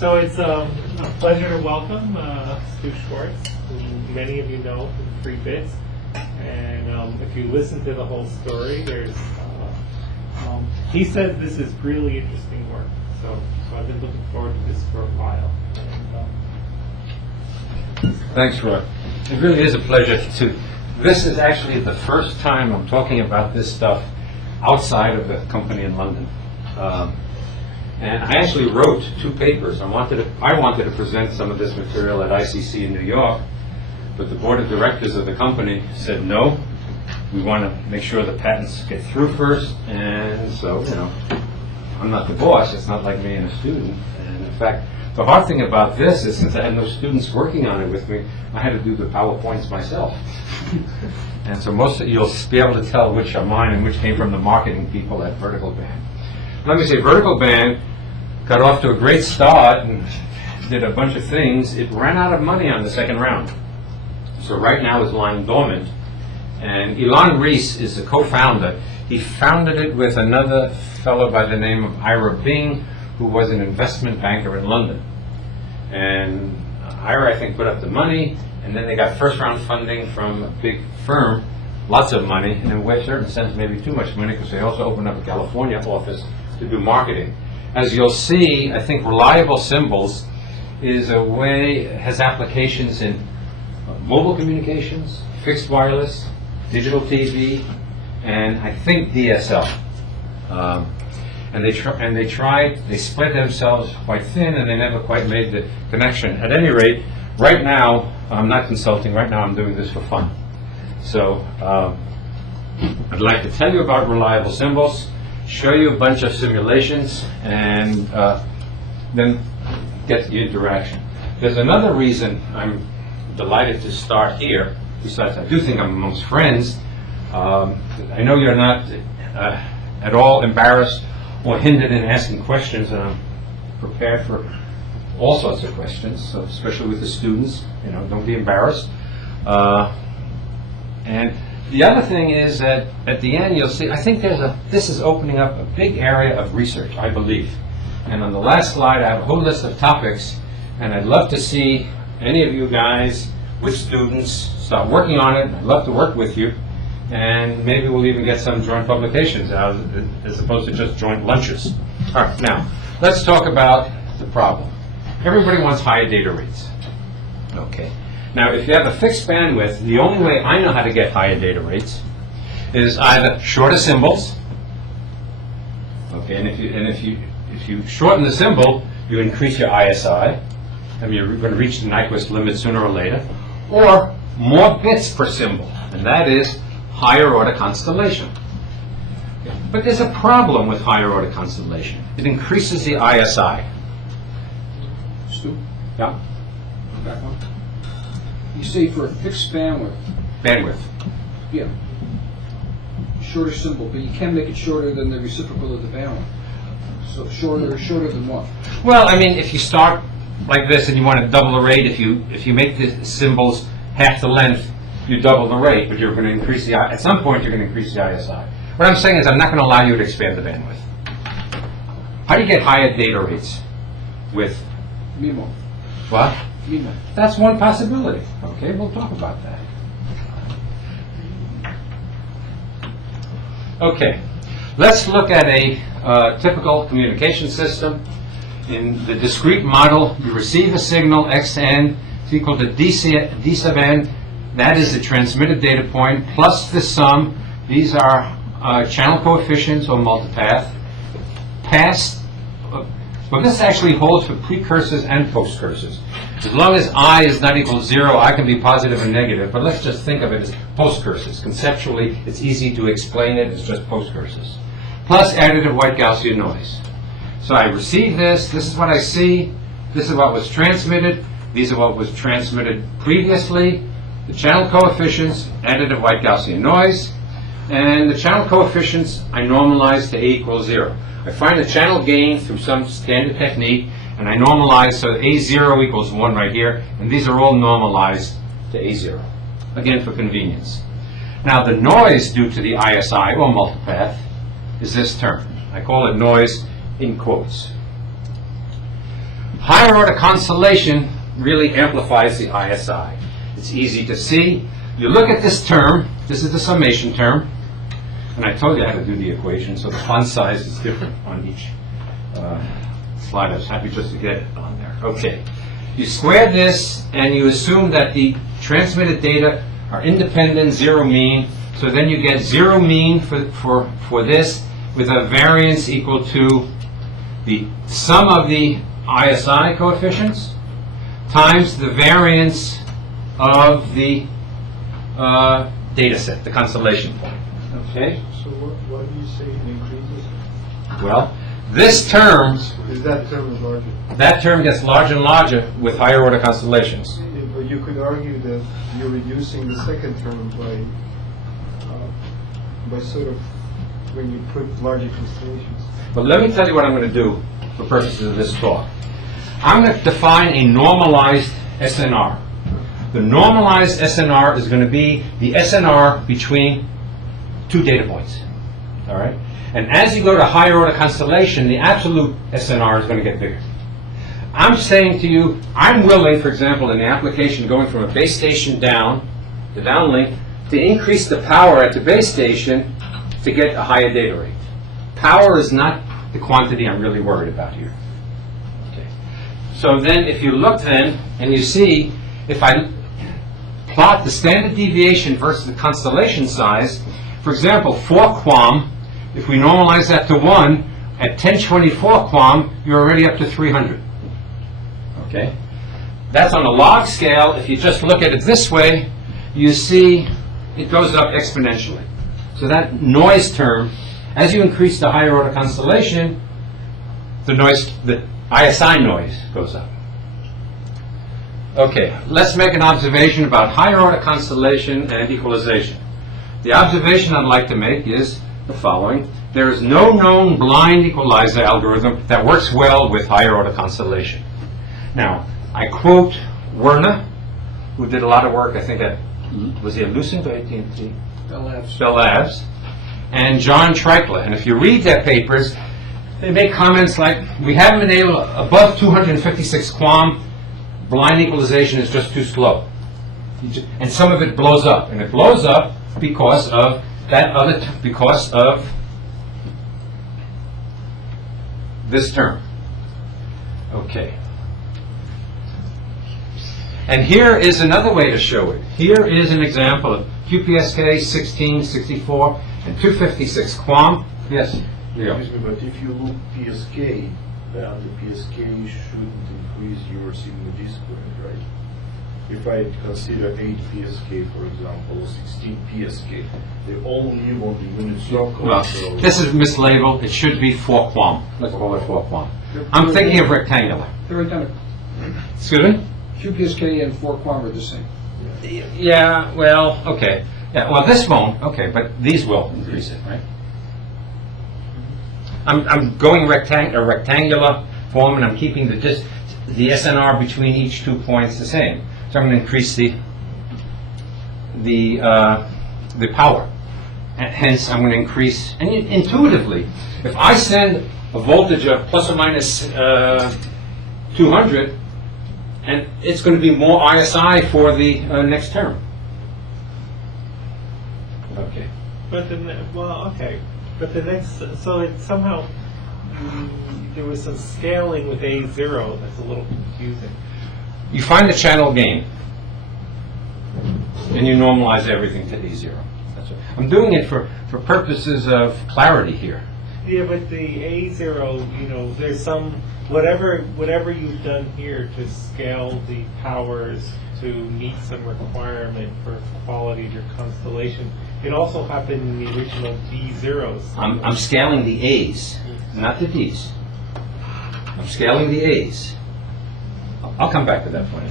So it's a pleasure to welcome Stuart Schwartz, who many of you know from Free Bits. And if you listen to the whole story, there's he says this is really interesting work. So I've been looking forward to this for a while. And, Thanks, Roy. It really is a pleasure to. This is actually the first time I'm talking about this stuff outside of the company in London. And I actually wrote 2 papers. I wanted to present some of this material at ICC in New York, but the board of directors of the company said no. We want to make sure the patents get through first, and so, you know, I'm not the boss. It's not like me and a student. And in fact, the hard thing about this is, since I had no students working on it with me, I had to do the PowerPoints myself. And so you'll be able to tell which are mine and which came from the marketing people at Verticalband. Let me say, Verticalband got off to a great start and did a bunch of things. It ran out of money on the second round. So right now it's lying dormant. And Eilon Reiss is the co-founder. He founded it with another fellow by the name of Ira Bing, who was an investment banker in London. And Ira, I think, put up the money, and then they got first-round funding from a big firm, lots of money, and in a certain sense, maybe too much money, because they also opened up a California office to do marketing. As you'll see, I think reliable symbols is a way, has applications in mobile communications, fixed wireless, digital TV, and I think DSL. And they spread themselves quite thin, and they never quite made the connection. At any rate, right now, I'm not consulting. Right now, I'm doing this for fun. So I'd like to tell you about reliable symbols, show you a bunch of simulations, and then get the interaction. There's another reason I'm delighted to start here, besides I do think I'm amongst friends. I know you're not at all embarrassed or hindered in asking questions, and I'm prepared for all sorts of questions, so especially with the students. You know, don't be embarrassed. And the other thing is that at the end you'll see, I think this is opening up a big area of research, I believe. And on the last slide I have a whole list of topics, and I'd love to see any of you guys with students start working on it. I'd love to work with you, and maybe we'll even get some joint publications out as opposed to just joint lunches. All right, now let's talk about the problem. Everybody wants higher data rates. Okay. Now, if you have a fixed bandwidth, the only way I know how to get higher data rates is either shorter symbols. Okay, and if you shorten the symbol, you increase your ISI, and you're going to reach the Nyquist limit sooner or later, or more bits per symbol, and that is higher order constellation. Okay. But there's a problem with higher order constellation. It increases the ISI. Stu? Yeah? Back on. You say for a fixed bandwidth. Bandwidth. Yeah. Shorter symbol, but you can make it shorter than the reciprocal of the bandwidth. So shorter than what? Well, I mean, if you start like this and you want to double the rate, if you make the symbols half the length, you double the rate, but you're going to increase the at some point you're going to increase the ISI. What I'm saying is I'm not going to allow you to expand the bandwidth. How do you get higher data rates with MIMO. what? MIMO. That's one possibility. Okay, we'll talk about that. Okay, let's look at a typical communication system. In the discrete model, you receive a signal, xn is equal to d sub n. That is the transmitted data point plus the sum. These are channel coefficients or multipath. Well, this actually holds for precursors and postcursors. As long as I is not equal to 0, I can be positive and negative, but let's just think of it as postcursors. Conceptually, it's easy to explain it as just postcursors. Plus additive white Gaussian noise. So I receive this is what I see, this is what was transmitted, these are what was transmitted previously, the channel coefficients, additive white Gaussian noise, and the channel coefficients I normalize to A equals 0. I find the channel gain through some standard technique, and I normalize so A0 equals 1 right here, and these are all normalized to A0, again for convenience. Now the noise due to the ISI, or multipath, is this term. I call it noise in quotes. higher order constellation really amplifies the ISI. It's easy to see. You look at this term, this is the summation term, and I told you how to do the equation, so the font size is different on each slide. I was happy just to get it on there. Okay. You square this, and you assume that the transmitted data are independent, zero mean, so then you get zero mean for this with a variance equal to the sum of the ISI coefficients times the variance of the data set, the constellation point. Okay? So what do you say it increases? Well, this term, Is that term is larger? that term gets larger and larger with higher order constellations. But you could argue that you're reducing the second term by sort of when you put larger constellations. But let me tell you what I'm going to do for purposes of this talk. I'm going to define a normalized SNR. The normalized SNR is going to be the SNR between two data points. All right? And as you go to higher order constellation, the absolute SNR is going to get bigger. I'm saying to you, I'm willing, for example, in the application going from a base station down, the downlink, to increase the power at the base station to get a higher data rate. Power is not the quantity I'm really worried about here. Okay. So then if you look then, and you see, if I plot the standard deviation versus the constellation size, for example, 4 QAM, if we normalize that to 1, at 1024 QAM, you're already up to 300. Okay? That's on a log scale. If you just look at it this way, you see it goes up exponentially. So that noise term, as you increase the higher order constellation, the ISI noise goes up. Okay, let's make an observation about higher order constellation and equalization. The observation I'd like to make is the following. There is no known blind equalizer algorithm that works well with higher order constellation. Now, I quote Werner, who did a lot of work, I think, was he at Lucent or AT&T? Bell Labs. Bell Labs, and John Treichler. And if you read their papers, they make comments like, we haven't been able, above 256 QAM, blind equalization is just too slow. And some of it blows up. And it blows up because of that other, because of this term. Okay. And here is another way to show it. Here is an example of QPSK 16, 64, and 256 QAM. Yes, Leo. Excuse me, but if you look PSK, then the PSK shouldn't increase your sigma d squared, right? If I consider 8 PSK, for example, or 16 PSK, they all live on the unit circle. Well, so this is mislabeled. It should be 4 QAM. Let's call it 4 QAM. I'm thinking of rectangular. They're identical. Excuse me? QPSK and 4 QAM are the same. Yeah, well, okay. Yeah, well, this won't. Okay, but these will increase it, right? I'm going a rectangular form, and I'm keeping the SNR between each 2 points the same. So I'm going to increase the power. And hence, I'm going to increase. And intuitively, if I send a voltage of plus or minus 200, and it's going to be more ISI for the next term. Okay. But okay. But the next, so it somehow, there was some scaling with A0 that's a little confusing. You find the channel gain, and you normalize everything to A0. That's right. I'm doing it for purposes of clarity here. Yeah, but the A0, there's some, whatever you've done here to scale the powers to meet some requirement for quality of your constellation, it also happened in the original D0s. I'm scaling the A's, not the D's. I'm scaling the A's. I'll come back to that point.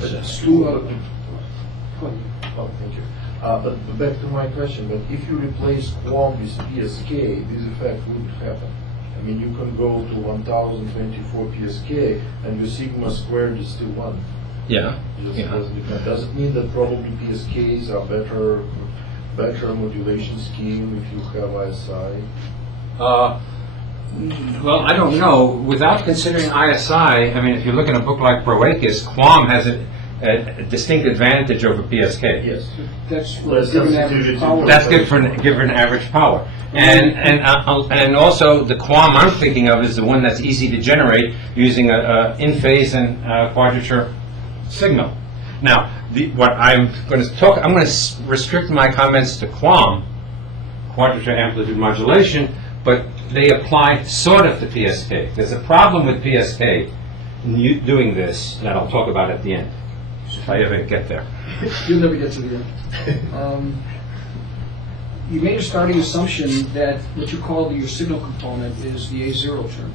Oh, thank you. But back to my question, but if you replace QAM with PSK, this effect wouldn't happen. I mean, you can go to 1024 PSK and your sigma squared is still 1. Yeah. Does it mean that probably PSKs are better modulation scheme if you have ISI? Well, I don't know. Without considering ISI, I mean, if you look in a book like Proakis, QUAM has a distinct advantage over PSK. Yes. That's for Less given sensitivity average to power. That's good for given average power. And also the QUAM I'm thinking of is the one that's easy to generate using a in-phase and quadrature signal. Now, what I'm going to talk, I'm going to restrict my comments to QUAM, quadrature amplitude modulation, but they apply sort of to PSK. There's a problem with PSK in doing this that I'll talk about at the end, if I ever get there. You'll never get to the end. You made a starting assumption that what you call your signal component is the A0 term.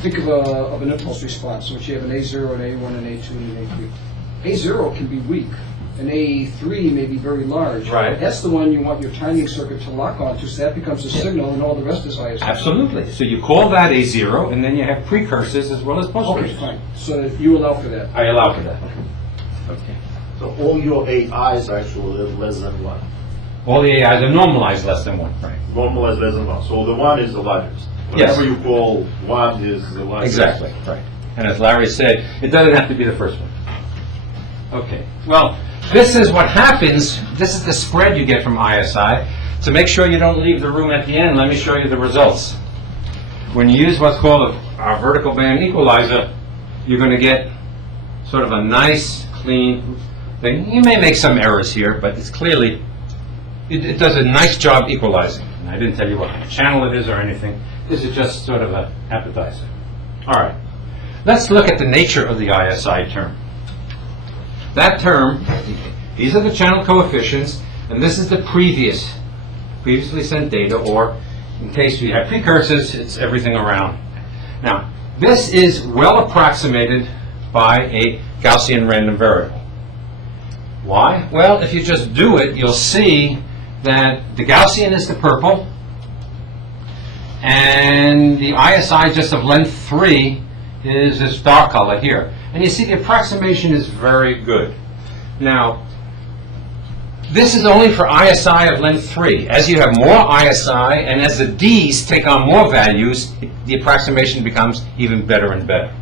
Think of an impulse response, in which you have an A0, an A1, an A2, and an A3. A0 can be weak. An A3 may be very large. Right. That's the one you want your timing circuit to lock onto, so that becomes a signal, and all the rest is ISI. Absolutely. So you call that A0, and then you have precursors as well as Okay, postcursors. fine. So you allow for that. I allow for that. Okay. So all your AIs are actually less than 1. All the AIs are normalized less than 1, right? Normalized less than 1. So the 1 is the largest. Yes. Whatever you call 1 is the largest. Exactly, right. And as Larry said, it doesn't have to be the first one. Okay. Well, this is what happens. This is the spread you get from ISI. To make sure you don't leave the room at the end, let me show you the results. When you use what's called our vertical band equalizer, you're going to get sort of a nice, clean thing. You may make some errors here, but it's clearly, it does a nice job equalizing. And I didn't tell you what channel it is or anything. This is just sort of an appetizer. All right. Let's look at the nature of the ISI term. That term, these are the channel coefficients, and this is the previously sent data, or in case we have precursors, it's everything around. Now, this is well approximated by a Gaussian random variable. Why? Well, if you just do it, you'll see that the Gaussian is the purple, and the ISI just of length 3 is this dark color here. And you see the approximation is very good. Now, this is only for ISI of length 3. As you have more ISI, and as the D's take on more values, the approximation becomes even better and better.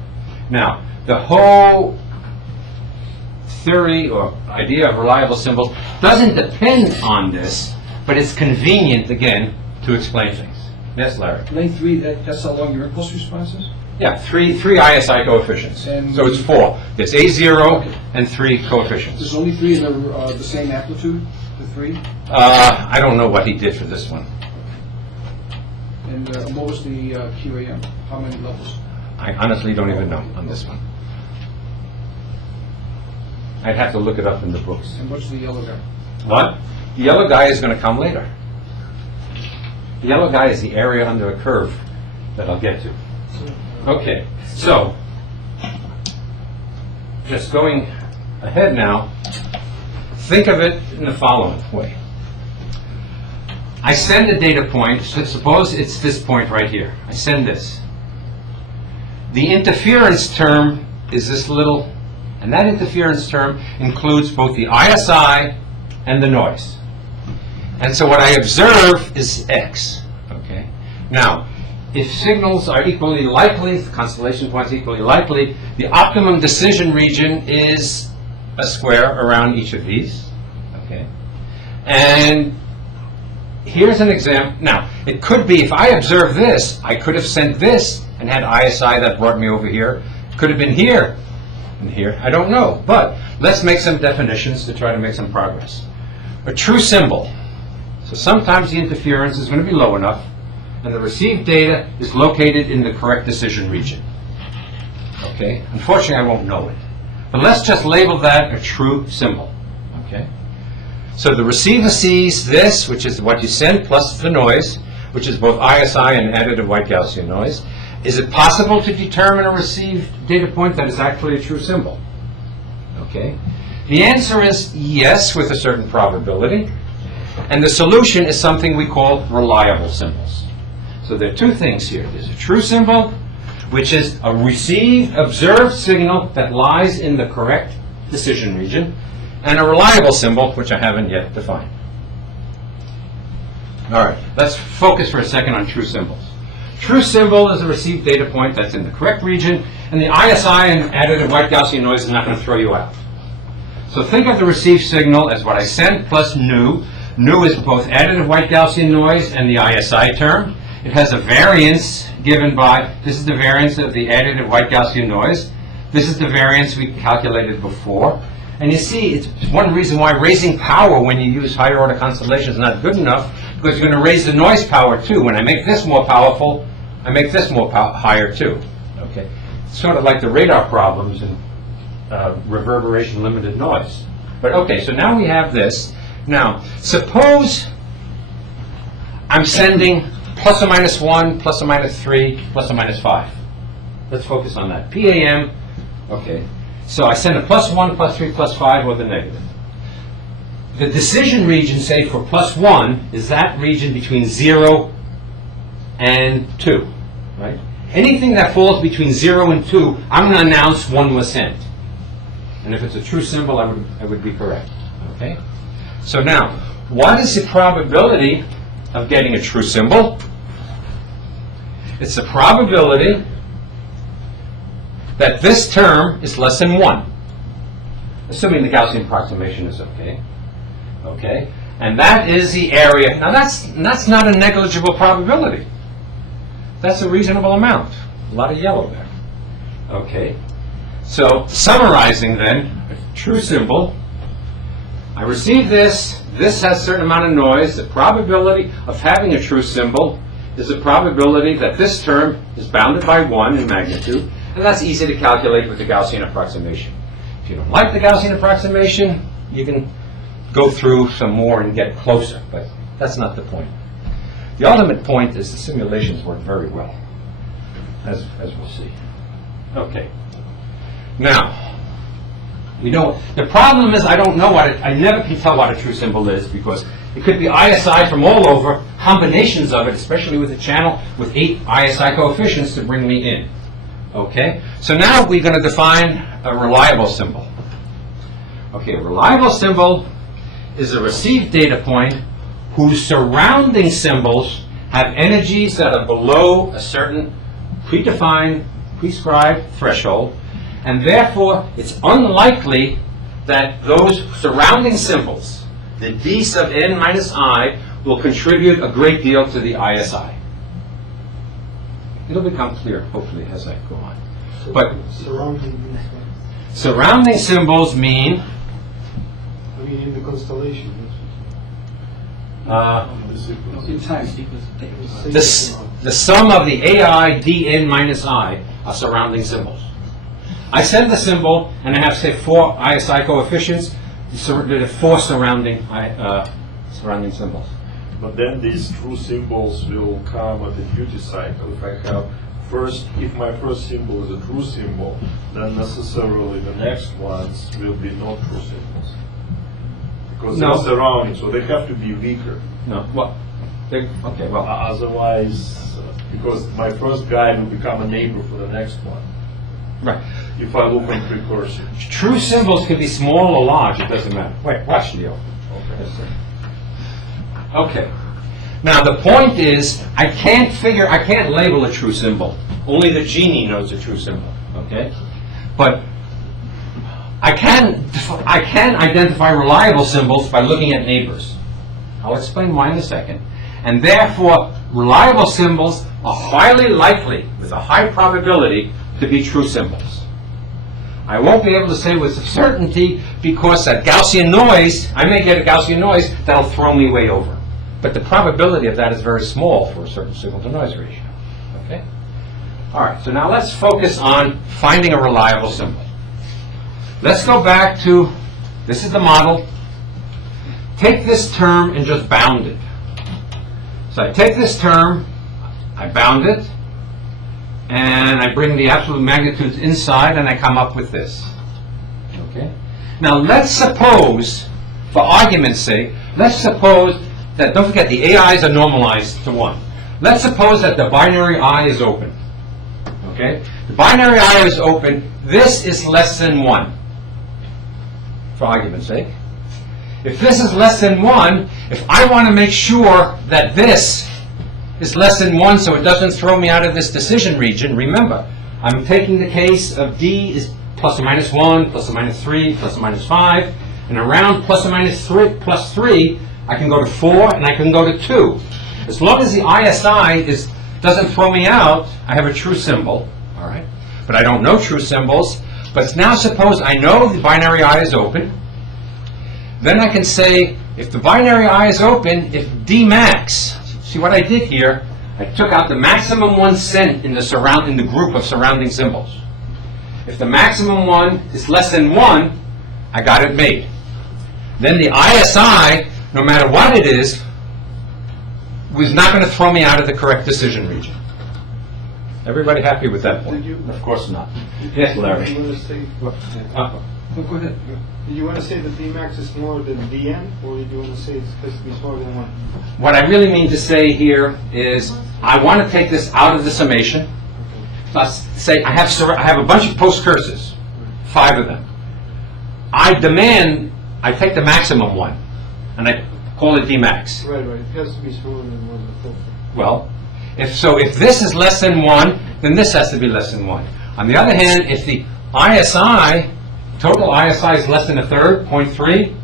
Now, the whole theory or idea of reliable symbols doesn't depend on this, but it's convenient, again, to explain things. Yes, Larry? Length 3, that's how long your impulse response is? Yeah, three ISI coefficients. And so it's 4. There's A0 and 3 coefficients. There's only 3 in the same amplitude, the 3? I don't know what he did for this one. And what was the QAM? How many levels? I honestly don't even know on this one. I'd have to look it up in the books. And what's the yellow guy? What? The yellow guy is going to come later. The yellow guy is the area under a curve that I'll get to. Okay, so just going ahead now, think of it in the following way. I send a data point, so suppose it's this point right here. I send this. The interference term is this little, and that interference term includes both the ISI and the noise. And so what I observe is X, okay? Now, if signals are equally likely, constellation points equally likely, the optimum decision region is a square around each of these, okay? And here's an example. Now, it could be, if I observe this, I could have sent this and had ISI that brought me over here. It could have been here and here. I don't know. But let's make some definitions to try to make some progress. A true symbol. So sometimes the interference is going to be low enough, and the received data is located in the correct decision region. Okay? Unfortunately, I won't know it. But let's just label that a true symbol. Okay? So the receiver sees this, which is what you send, plus the noise, which is both ISI and additive white Gaussian noise. Is it possible to determine a received data point that is actually a true symbol? Okay? The answer is yes, with a certain probability. And the solution is something we call reliable symbols. So there are two things here. There's a true symbol, which is a received, observed signal that lies in the correct decision region, and a reliable symbol, which I haven't yet defined. All right, let's focus for a second on true symbols. True symbol is a received data point that's in the correct region, and the ISI and additive white Gaussian noise is not going to throw you out. So think of the received signal as what I sent plus nu. Nu is both additive white Gaussian noise and the ISI term. It has a variance given by, this is the variance of the additive white Gaussian noise. This is the variance we calculated before. And you see, it's one reason why raising power when you use higher order constellations is not good enough, because you're going to raise the noise power too. When I make this more powerful, I make this more higher too. Okay, it's sort of like the radar problems in reverberation limited noise. But okay, so now we have this. Now, suppose I'm sending plus or minus 1, plus or minus 3, plus or minus 5. Let's focus on that. PAM, okay. So I send a plus 1, plus 3, plus 5, or the negative. The decision region, say, for plus 1 is that region between 0 and 2, right? Anything that falls between 0 and 2, I'm going to announce 1 was sent. And if it's a true symbol, I would be correct, okay? So now, what is the probability of getting a true symbol? It's the probability that this term is less than 1, assuming the Gaussian approximation is okay. Okay, and that is the area. Now that's not a negligible probability. That's a reasonable amount. A lot of yellow there. Okay, so summarizing then, a true symbol. I receive this. This has a certain amount of noise. The probability of having a true symbol is the probability that this term is bounded by 1 in magnitude, and that's easy to calculate with the Gaussian approximation. If you don't like the Gaussian approximation, you can go through some more and get closer, but that's not the point. The ultimate point is the simulations work very well, as we'll see. Okay. Now, we know the problem is I don't know I never can tell what a true symbol is, because it could be ISI from all over, combinations of it, especially with a channel with 8 ISI coefficients to bring me in. Okay? So now we're going to define a reliable symbol. Okay, a reliable symbol is a received data point whose surrounding symbols have energies that are below a certain predefined, prescribed threshold, and therefore it's unlikely that those surrounding symbols, the d sub n minus I, will contribute a great deal to the ISI. It'll become clear, hopefully, as I go on. But surrounding symbols mean in the constellation. The sum of the AI dn minus I are surrounding symbols. I send the symbol, and I have, say, 4 ISI coefficients. There are 4 surrounding symbols. But then these true symbols will come at the duty cycle. If my first symbol is a true symbol, then necessarily the next ones will be not true symbols. Because they're surrounding, so they have to be weaker. No, what? Okay, well. Otherwise, because my first guy will become a neighbor for the next one. Right. If I look on precursor. True symbols can be small or large, it doesn't matter. Wait, watch, Leo. Okay. Now the point is, I can't label a true symbol. Only the genie knows a true symbol. Okay? But I can identify reliable symbols by looking at neighbors. I'll explain why in a second. And therefore, reliable symbols are highly likely, with a high probability, to be true symbols. I won't be able to say with certainty, because that Gaussian noise, I may get a Gaussian noise that'll throw me way over. But the probability of that is very small for a certain signal-to-noise ratio. Okay? All right, so now let's focus on finding a reliable symbol. Let's go back to, this is the model. Take this term and just bound it. So I take this term, I bound it, and I bring the absolute magnitudes inside, and I come up with this. Okay? Now let's suppose, for argument's sake, let's suppose that, don't forget, the AIs are normalized to 1. Let's suppose that the binary I is open. Okay? The binary I is open. This is less than 1, for argument's sake. If this is less than 1, if I want to make sure that this is less than 1 so it doesn't throw me out of this decision region, remember, I'm taking the case of D is plus or minus 1, plus or minus 3, plus or minus 5, and around plus or minus 3, plus 3, I can go to 4 and I can go to 2. As long as the ISI doesn't throw me out, I have a true symbol, all right? But I don't know true symbols. But now suppose I know the binary I is open. Then I can say, if the binary I is open, if D max, see what I did here, I took out the maximum 1 cent in the group of surrounding symbols. If the maximum 1 is less than 1, I got it made. Then the ISI, no matter what it is, was not going to throw me out of the correct decision region. Everybody happy with that point? Of course not. Yes, Larry. You want to say, Go ahead. do you want to say that Dmax is smaller than Dn, or do you want to say it's supposed to be smaller than 1? What I really mean to say here is I want to take this out of the summation. Let's say I have a bunch of post curses, 5 of them. I take the maximum one, and I call it Dmax. Right. It has to be smaller than 1. Well, if this is less than 1, then this has to be less than 1. On the other hand, if the ISI, total ISI is less than a third, 0.3,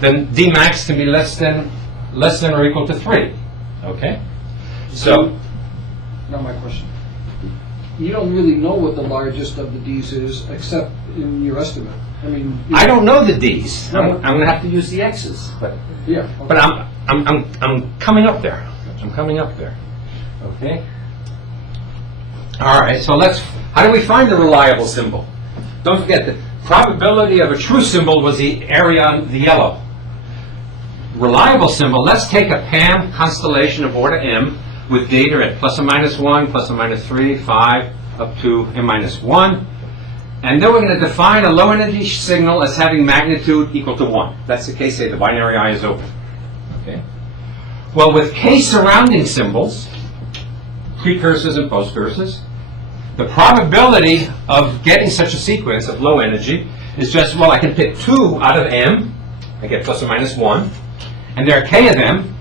then Dmax can be less than or equal to 3. Okay? So, Now my question. You don't really know what the largest of the D's is, except in your estimate. I mean, I don't know the D's. No. I'm going to have to use the X's. But yeah. But I'm coming up there. I'm coming up there. Okay. All right. So how do we find the reliable symbol? Don't forget the probability of a true symbol was the area on the yellow. Reliable symbol. Let's take a PAM constellation of order M with data at plus or minus 1, plus or minus 3, 5, up to m minus 1. And then we're going to define a low energy signal as having magnitude equal to 1. That's the case, say the binary I is open. Okay. Well, with case surrounding symbols, precursors and postcursors, the probability of getting such a sequence of low energy is just, well, I can pick 2 out of m, I get plus or minus 1, and there are k of them,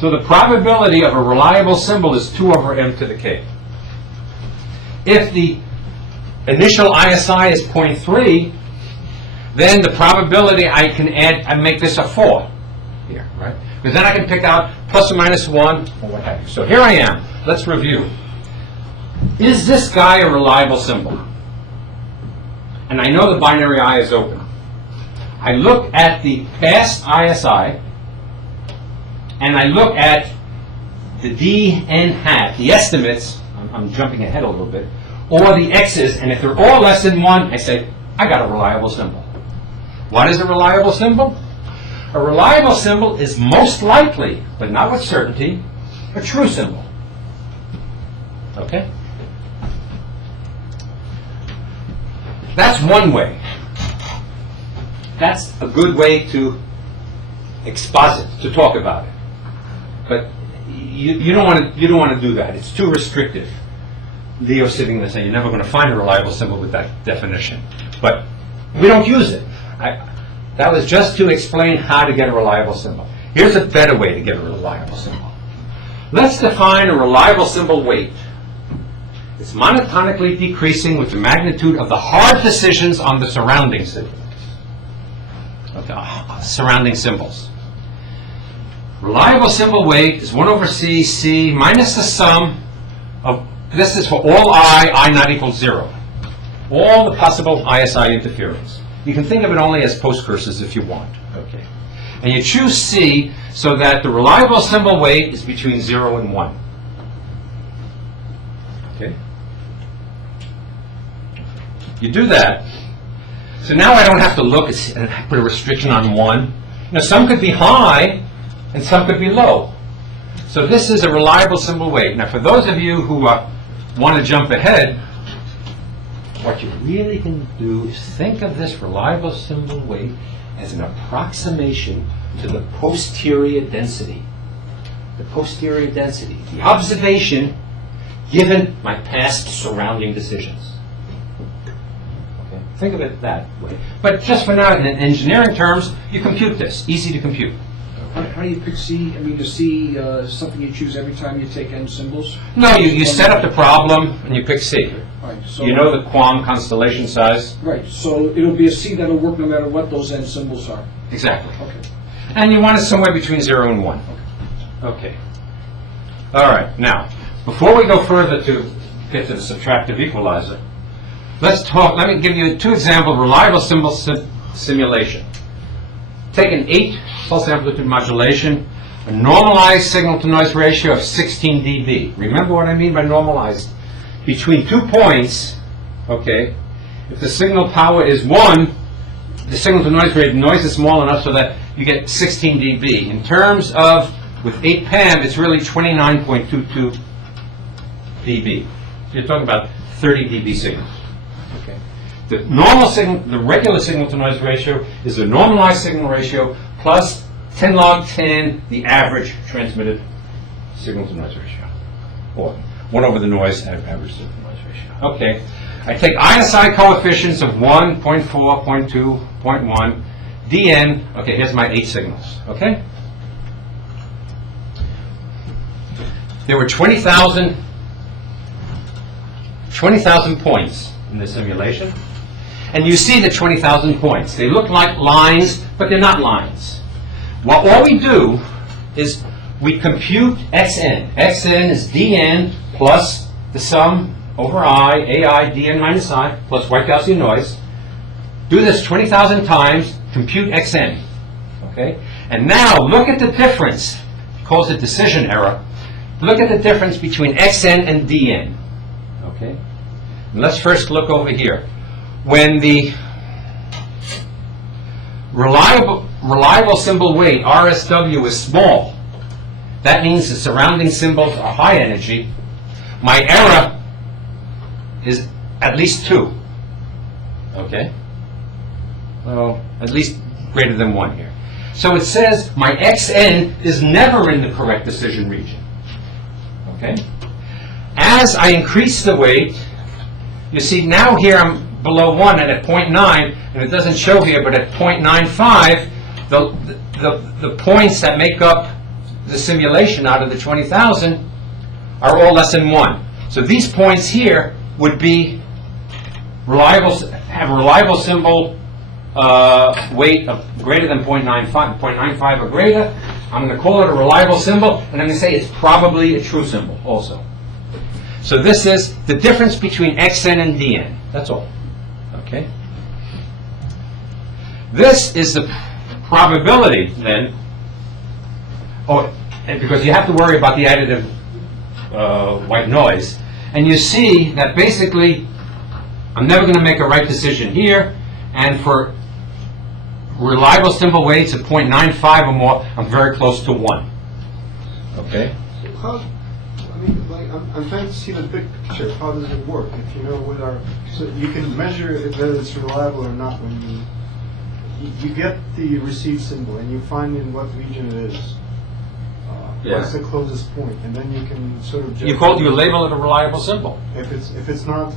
so the probability of a reliable symbol is 2 over m to the k. If the initial ISI is 0.3, then the probability I can add and make this a 4 here, right? Because then I can pick out plus or minus 1 or what have you. So here I am. Let's review. Is this guy a reliable symbol? And I know the binary I is open. I look at the past ISI, and I look at the dn hat, the estimates, I'm jumping ahead a little bit, or the x's, and if they're all less than 1, I say, I got a reliable symbol. What is a reliable symbol? A reliable symbol is most likely, but not with certainty, a true symbol. Okay? That's one way. That's a good way to exposit, to talk about it. But you don't want to do that. It's too restrictive. Leo's sitting there saying you're never going to find a reliable symbol with that definition. But we don't use it. That was just to explain how to get a reliable symbol. Here's a better way to get a reliable symbol. Let's define a reliable symbol weight. It's monotonically decreasing with the magnitude of the hard decisions on the surrounding symbols. Surrounding symbols. Reliable symbol weight is 1 over c minus the sum of, this is for all I not equals 0. All the possible ISI interference. You can think of it only as postcursors if you want. Okay. And you choose C so that the reliable symbol weight is between 0 and 1. Okay. You do that. So now I don't have to look and put a restriction on 1. Now some could be high and some could be low. So this is a reliable symbol weight. Now for those of you who want to jump ahead, what you really can do is think of this reliable symbol weight as an approximation to the posterior density. The posterior density, the observation given my past surrounding decisions. Okay. think of it that way. But just for now, in engineering terms, you compute this. Easy to compute. How do you pick C? I mean, is C something you choose every time you take n symbols? No, you set up the problem and you pick C. Right, so, You know the QAM constellation size? right, so it'll be a C that'll work no matter what those n symbols are. Exactly. Okay. And you want it somewhere between 0 and 1. Okay. All right. Now, before we go further to get to the subtractive equalizer, let me give you 2 examples of reliable symbol simulation. Take an 8 pulse amplitude modulation, a normalized signal-to-noise ratio of 16 dB. Remember what I mean by normalized? Between 2 points, okay, if the signal power is 1, the signal-to-noise rate, noise is small enough so that you get 16 dB. In terms of, with 8 PAM, it's really 29.22 dB. You're talking about 30 dB signals. Okay. The normal signal, the regular signal-to-noise ratio is the normalized signal ratio plus 10 log 10, the average transmitted signal-to-noise ratio, or 1 over the noise average signal-to-noise ratio. Okay. I take ISI coefficients of 1, 0.4, 0.2, 0.1, dn. Okay, here's my 8 signals. Okay. There were 20,000 points in the simulation. And you see the 20,000 points. They look like lines, but they're not lines. Well, all we do is we compute xn. xn is dn plus the sum over I, ai, dn minus I, plus white Gaussian noise. Do this 20,000 times, compute xn. Okay? And now look at the difference. It calls it decision error. Look at the difference between xn and dn. Okay? And let's first look over here. When the reliable symbol weight, RSW, is small, that means the surrounding symbols are high energy, my error is at least 2. Okay? Well, at least greater than 1 here. So it says my xn is never in the correct decision region. Okay? As I increase the weight, you see now here I'm below 1 and at 0.9, and it doesn't show here, but at 0.95, the points that make up the simulation out of the 20,000 are all less than 1. So these points here would be have a reliable symbol weight of greater than 0.95, 0.95 or greater. I'm going to call it a reliable symbol, and I'm going to say it's probably a true symbol also. So this is the difference between xn and dn. That's all. Okay? This is the probability, then, and because you have to worry about the additive white noise. And you see that basically I'm never going to make a right decision here, and for reliable symbol weights of 0.95 or more, I'm very close to 1. Okay? How, I mean, like, I'm trying to see the big picture. How does it work? If you know so you can measure whether it's reliable or not when you get the received symbol and you find in what region it is. What's the closest point, and then you can sort of you label it a reliable symbol. If it's not.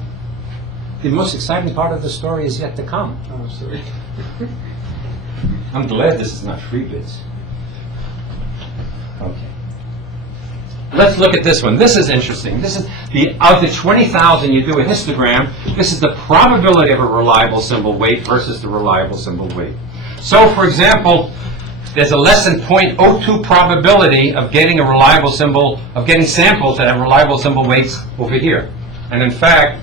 The most exciting part of the story is yet to come. Oh, sorry. I'm glad this is not free bits. Okay. Let's look at this one. This is interesting. This is of the 20,000 you do a histogram. This is the probability of a reliable symbol weight versus the reliable symbol weight. So, for example, there's a less than 0.02 probability of getting a reliable symbol, of getting samples that have reliable symbol weights over here. And in fact,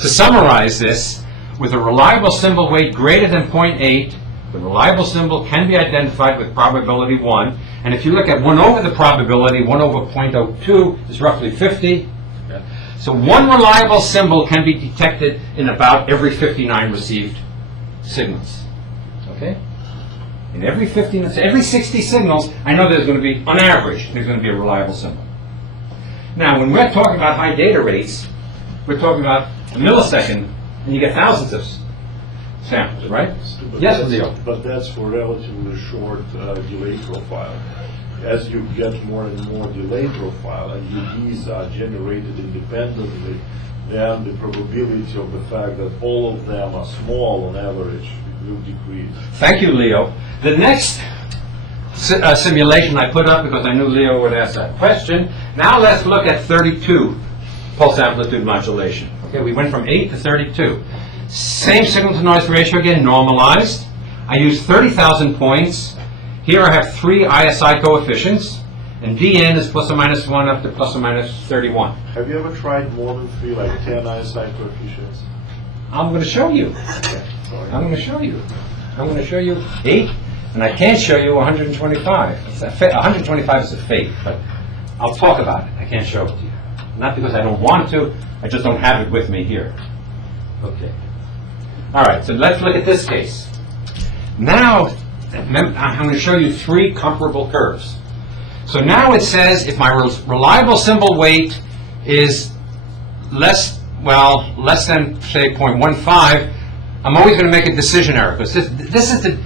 to summarize this, with a reliable symbol weight greater than 0.8, the reliable symbol can be identified with probability 1. And if you look at 1 over the probability, 1 over 0.02 is roughly 50. So one reliable symbol can be detected in about every 59 received signals. Okay? In every 60 signals, I know there's going to be, on average, there's going to be a reliable symbol. Now, when we're talking about high data rates, we're talking about a millisecond, and you get thousands of samples, right? Yes, Leo. But that's for relatively short delay profile. As you get more and more delay profile, and UDs are generated independently then the probability of the fact that all of them are small on average will decrease. Thank you, Leo. The next simulation I put up because I knew Leo would ask that question. Now let's look at 32 pulse amplitude modulation. Okay, we went from 8 to 32. Same signal to noise ratio again, normalized. I use 30,000 points. Here I have 3 ISI coefficients, and Dn is plus or minus 1 up to plus or minus 31. Have you ever tried more than 3, like 10 ISI coefficients? I'm going to show you. Okay, sorry. I'm going to show you. I'm going to show you 8, and I can't show you 125. 125 is a fake, but I'll talk about it. I can't show it to you. Not because I don't want to, I just don't have it with me here. Okay. All right, so let's look at this case. Now, I'm going to show you 3 comparable curves. So now it says if my reliable symbol weight is less than, say, 0.15, I'm always going to make a decision error. Because this is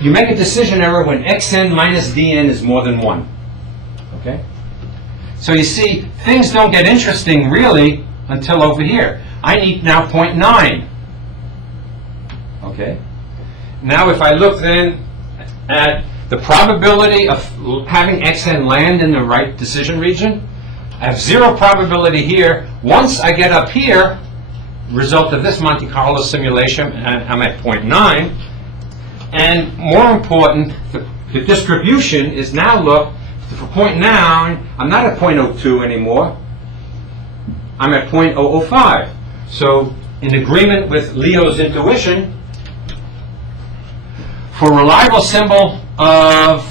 you make a decision error when xn minus dn is more than 1. Okay? So you see, things don't get interesting really until over here. I need now 0.9. Okay? Now if I look then at the probability of having xn land in the right decision region, I have 0 probability here. Once I get up here, result of this Monte Carlo simulation, and I'm at 0.9. And more important, the distribution is now, look, for 0.9, I'm not at 0.02 anymore. I'm at 0.005. So in agreement with Leo's intuition, for a reliable symbol of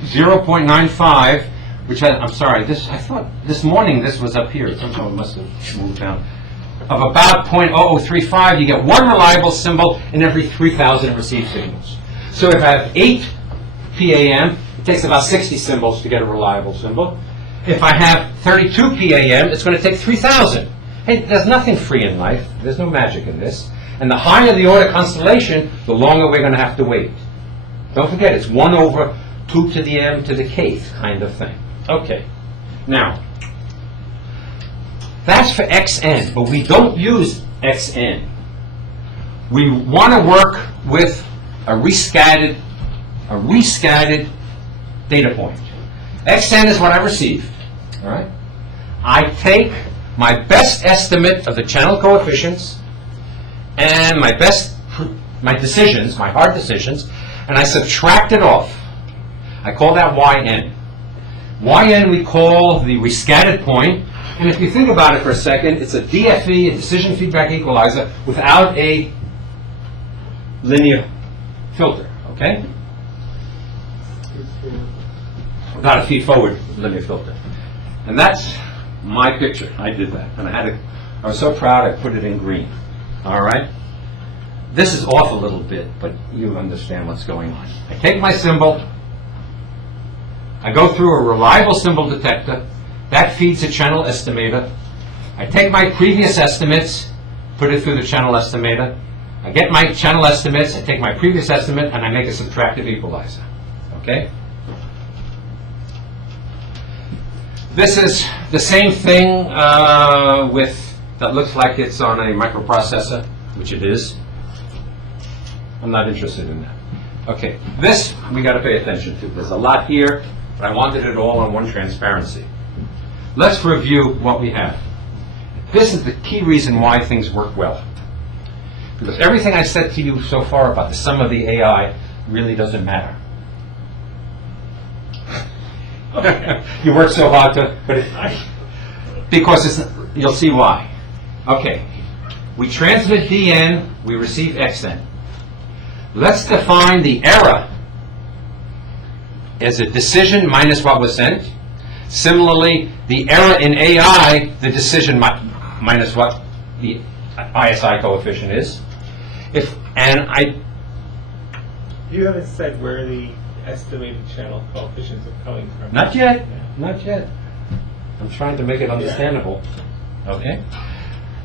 0.95, which I'm sorry, I thought this morning this was up here. Somehow it must have moved down. Of about 0.0035, you get 1 reliable symbol in every 3,000 received signals. So if I have 8 PAM, it takes about 60 symbols to get a reliable symbol. If I have 32 PAM, it's going to take 3,000. Hey, there's nothing free in life. There's no magic in this. And the higher the order constellation, the longer we're going to have to wait. Don't forget, it's 1 over 2 to the m to the kth kind of thing. Okay. Now, that's for xn, but we don't use xn. We want to work with a rescattered data point. xn is what I received. All right. I take my best estimate of the channel coefficients and my decisions, my hard decisions, and I subtract it off. I call that yn. Yn we call the rescattered point, and if you think about it for a second, it's a DFE, a decision feedback equalizer, without a linear filter, okay? Without a feed-forward linear filter. And that's my picture. I did that, and I was so proud I put it in green. All right? This is off a little bit, but you understand what's going on. I take my symbol, I go through a reliable symbol detector, that feeds a channel estimator. I take my previous estimates, put it through the channel estimator. I get my channel estimates, I take my previous estimate, and I make a subtractive equalizer. Okay? This is the same thing that looks like it's on a microprocessor, which it is. I'm not interested in that. Okay, this we got to pay attention to. There's a lot here, but I wanted it all on one transparency. Let's review what we have. This is the key reason why things work well. Because everything I said to you so far about the sum of the AI really doesn't matter. You work so hard to, because you'll see why. Okay, we transmit dn, we receive xn. Let's define the error as a decision minus what was sent. Similarly, the error in AI, the decision minus what the ISI coefficient is. You haven't said where the estimated channel coefficients are coming from. Not yet. Not yet. I'm trying to make it understandable. Okay?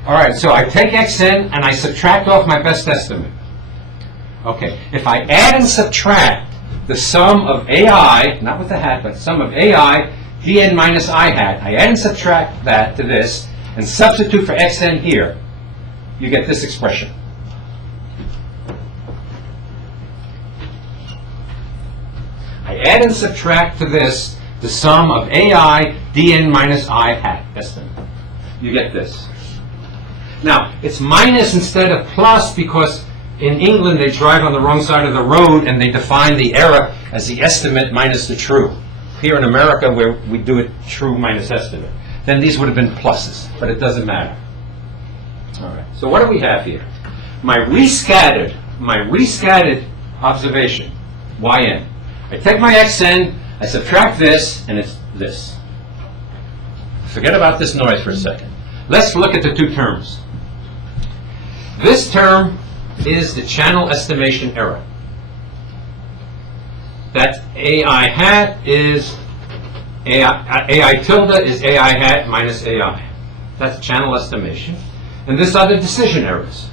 All right, so I take xn and I subtract off my best estimate. Okay, if I add and subtract the sum of AI, not with the hat, but sum of AI, dn minus I hat, I add and subtract that to this, and substitute for xn here, you get this expression. I add and subtract to this the sum of ai dn minus I hat estimate. You get this. Now, it's minus instead of plus because in England they drive on the wrong side of the road and they define the error as the estimate minus the true. Here in America, where we do it true minus estimate, then these would have been pluses, but it doesn't matter. All right. So what do we have here? My rescattered observation, yn. I take my xn, I subtract this, and it's this. Forget about this noise for a second. Let's look at the two terms. This term is the channel estimation error. That ai hat is ai tilde is ai hat minus ai. That's channel estimation. And this are the decision errors.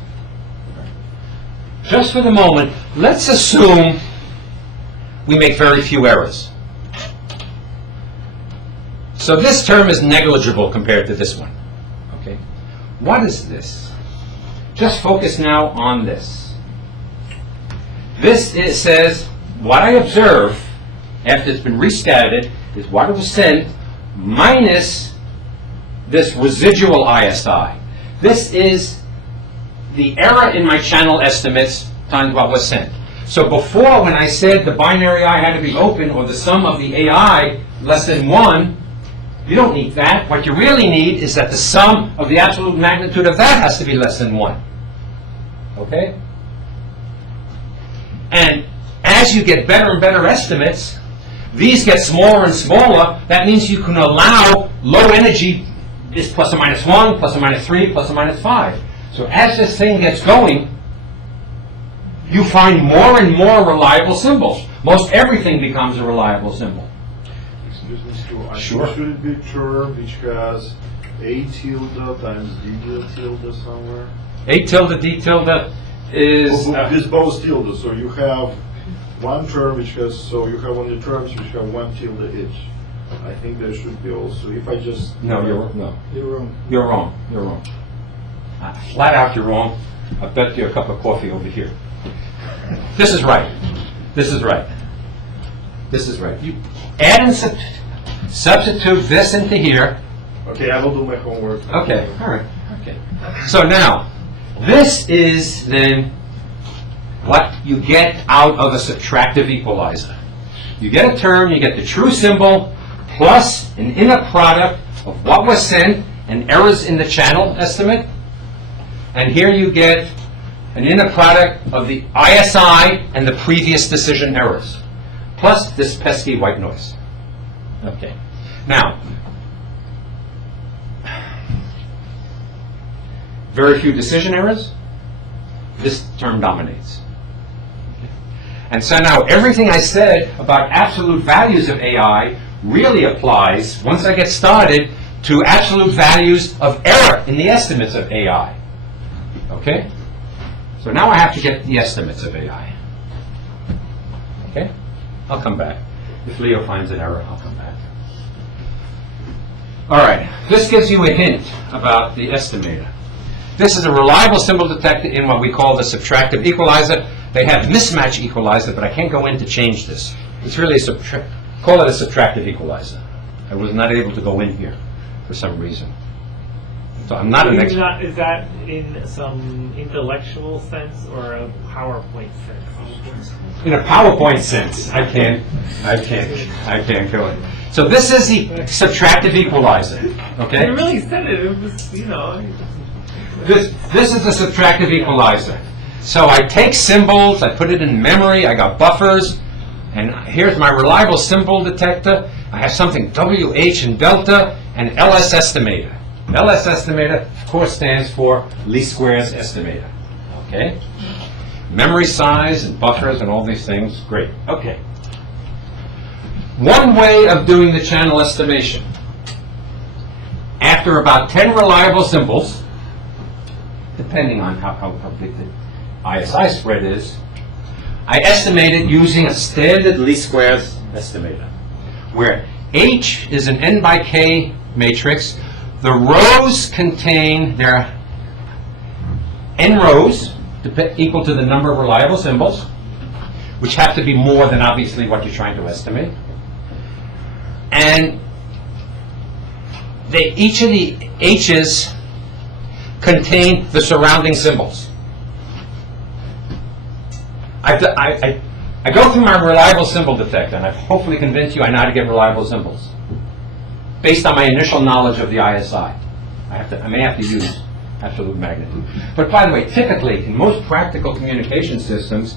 Just for the moment, let's assume we make very few errors. So this term is negligible compared to this one. Okay. What is this? Just focus now on this. This says what I observe after it's been rescattered is what was sent minus this residual ISI. This is the error in my channel estimates times what was sent. So before, when I said the binary I had to be open or the sum of the AI less than 1, you don't need that. What you really need is that the sum of the absolute magnitude of that has to be less than 1. Okay? And as you get better and better estimates, these get smaller and smaller. That means you can allow low energy is plus or minus 1, plus or minus 3, plus or minus 5. So as this thing gets going, you find more and more reliable symbols. Most everything becomes a reliable symbol. Excuse me, Stuart. Sure. Should it be a term which has a tilde times d tilde somewhere? A tilde, d tilde is... With both tildes, so you have one term which has, so you have only terms which have one tilde each. I think there should be also, if I just... No, you're wrong. You're wrong. You're wrong. Flat out, you're wrong. I'll bet you a cup of coffee over here. This is right. This is right. This is right. You add and substitute this into here. Okay, I will do my homework. Okay, all right. Okay. So now, this is then what you get out of a subtractive equalizer. You get a term, you get the true symbol, plus an inner product of what was sent and errors in the channel estimate. And here you get an inner product of the ISI and the previous decision errors, plus this pesky white noise. Okay. Now, very few decision errors. This term dominates. And so now everything I said about absolute values of AI really applies, once I get started, to absolute values of error in the estimates of AI. Okay? So now I have to get the estimates of AI. Okay? I'll come back. If Leo finds an error, I'll come back. All right. This gives you a hint about the estimator. This is a reliable symbol detector in what we call the subtractive equalizer. They have mismatch equalizer, but I can't go in to change this. It's really call it a subtractive equalizer. I was not able to go in here for some reason. So I'm not an expert. Is that in some intellectual sense or a PowerPoint sense? In a PowerPoint sense, I can't go in. So this is the subtractive equalizer. Okay. You really said it. It was, you know. This is the subtractive equalizer. So I take symbols, I put it in memory, I got buffers, and here's my reliable symbol detector. I have something WH and delta and LS estimator. LS estimator, of course, stands for least squares estimator. Okay? Memory size and buffers and all these things, great. Okay. One way of doing the channel estimation. After about 10 reliable symbols, depending on how big the ISI spread is, I estimate it using a standard least squares estimator, where H is an n by k matrix the rows contain their n rows equal to the number of reliable symbols, which have to be more than obviously what you're trying to estimate. And each of the h's contain the surrounding symbols. I go through my reliable symbol detector, and I've hopefully convinced you I know how to get reliable symbols based on my initial knowledge of the ISI. I may have to use absolute magnitude. But by the way, typically, in most practical communication systems,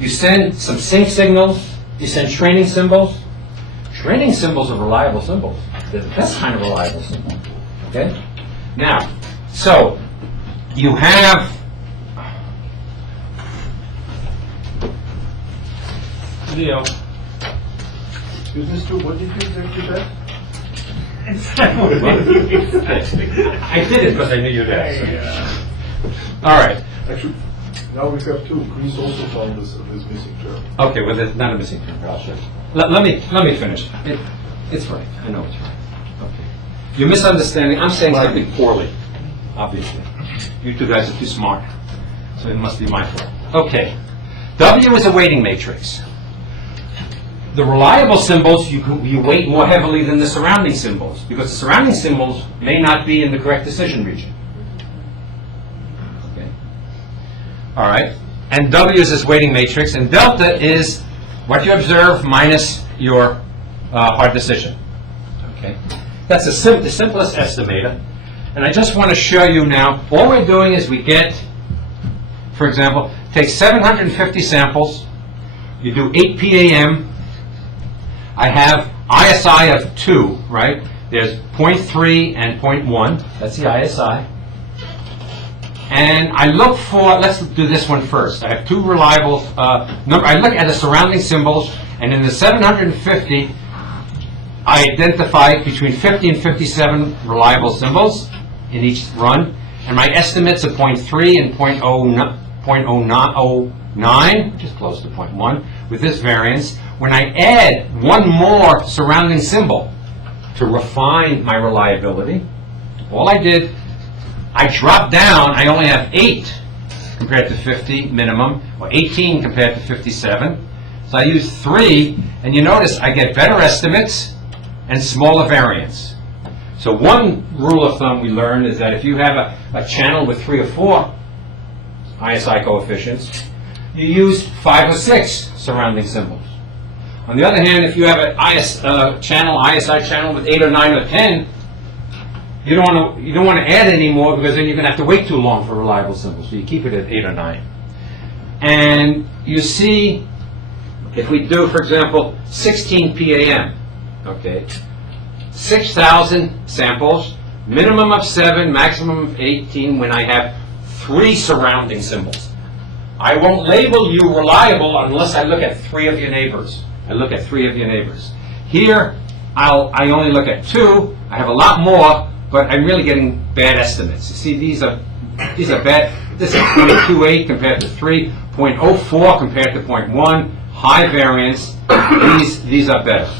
you send some sync signals, you send training symbols. Training symbols are reliable symbols. They're the best kind of reliable symbol. Okay? Now, so you have Leo. Excuse me, Stu, what did you exactly say? I did it because I knew you'd ask. All right. Actually, now we have two. Chris also found this missing term. Okay, well, there's not a missing term. I'll show you. Let me finish. It's right. I know it's right. Okay. You're misunderstanding. I'm saying something poorly, obviously. You two guys are too smart, so it must be my fault. Okay. W is a weighting matrix. The reliable symbols you weight more heavily than the surrounding symbols, because the surrounding symbols may not be in the correct decision region. Okay. All right. And W is this weighting matrix, and delta is what you observe minus your hard decision. Okay. That's the simplest estimator. And I just want to show you now, all we're doing is we get, for example, take 750 samples, you do 8 PAM, I have ISI of 2, right? There's 0.3 and 0.1. That's the ISI. And I look for, let's do this one first. I have two reliable, I look at the surrounding symbols, and in the 750, I identify between 50 and 57 reliable symbols in each run. And my estimates of 0.3 and 0.09, which is close to 0.1, with this variance. When I add one more surrounding symbol to refine my reliability, all I did, I dropped down, I only have 8 compared to 50 minimum, or 18 compared to 57. So I use 3, and you notice I get better estimates and smaller variance. So one rule of thumb we learned is that if you have a channel with 3 or 4 ISI coefficients, you use 5 or 6 surrounding symbols. On the other hand, if you have an ISI channel with 8 or 9 or 10, you don't want to add any more, because then you're going to have to wait too long for reliable symbols. So you keep it at 8 or 9. And you see, if we do, for example, 16 PAM, okay, 6,000 samples, minimum of 7, maximum of 18 when I have 3 surrounding symbols. I won't label you reliable unless I look at 3 of your neighbors. I look at 3 of your neighbors. Here, I only look at 2. I have a lot more, but I'm really getting bad estimates. You see, these are bad. This is 0.28 compared to 3, 0.04 compared to 0.1. High variance. These are better.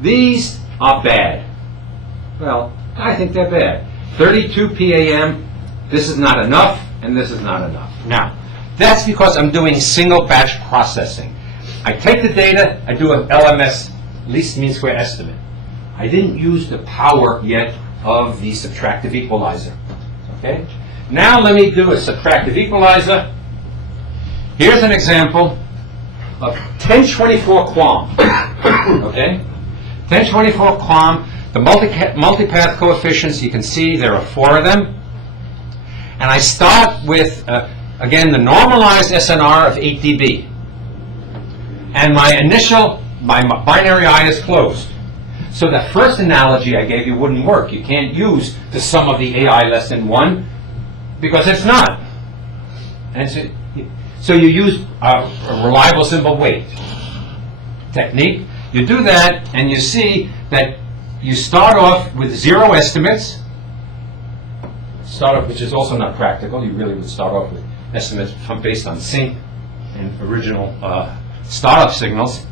These are bad. Well, I think they're bad. 32 PAM. This is not enough, and this is not enough. Now, that's because I'm doing single batch processing. I take the data, I do an LMS, least mean square estimate. I didn't use the power yet of the subtractive equalizer. Okay? Now let me do a subtractive equalizer. Here's an example of 1024 QAM. Okay? 1024 QAM, the multipath coefficients, you can see there are 4 of them. And I start with, again, the normalized SNR of 8 dB. And my binary I is closed. So that first analogy I gave you wouldn't work. You can't use the sum of the AI less than 1, because it's not. And so you use a reliable symbol weight technique. You do that, and you see that you start off with 0 estimates, which is also not practical. You really would start off with estimates based on sync and original startup signals.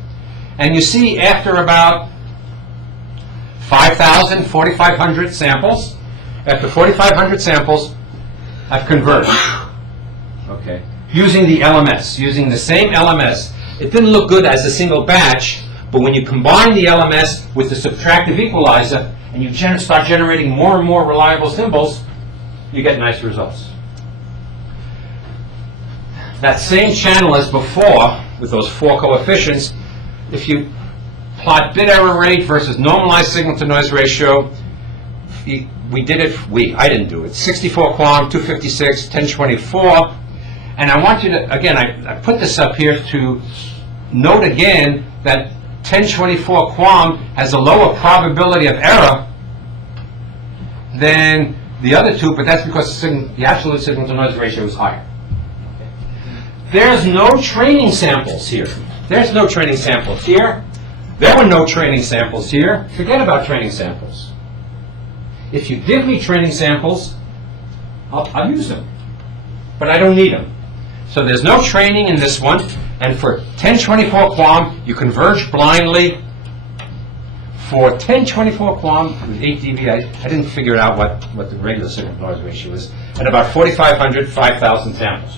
And you see after about 5,000, 4,500 samples. After 4,500 samples, I've converged. Okay. Using the LMS, using the same LMS. It didn't look good as a single batch, but when you combine the LMS with the subtractive equalizer and you start generating more and more reliable symbols, you get nice results. That same channel as before, with those 4 coefficients, if you plot bit error rate versus normalized signal-to-noise ratio, I didn't do it. 64 QAM, 256, 1024. And I want you to, again, I put this up here to note again that 1024 QAM has a lower probability of error than the other two, but that's because the absolute signal-to-noise ratio is higher. There's no training samples here. There's no training samples here. There were no training samples here. Forget about training samples. If you give me training samples, I'll use them. But I don't need them. So there's no training in this one. And for 1024 QAM, you converge blindly. For 1024 QAM with 8 dB, I didn't figure out what the regular signal-to-noise ratio is. At about 4,500, 5,000 samples.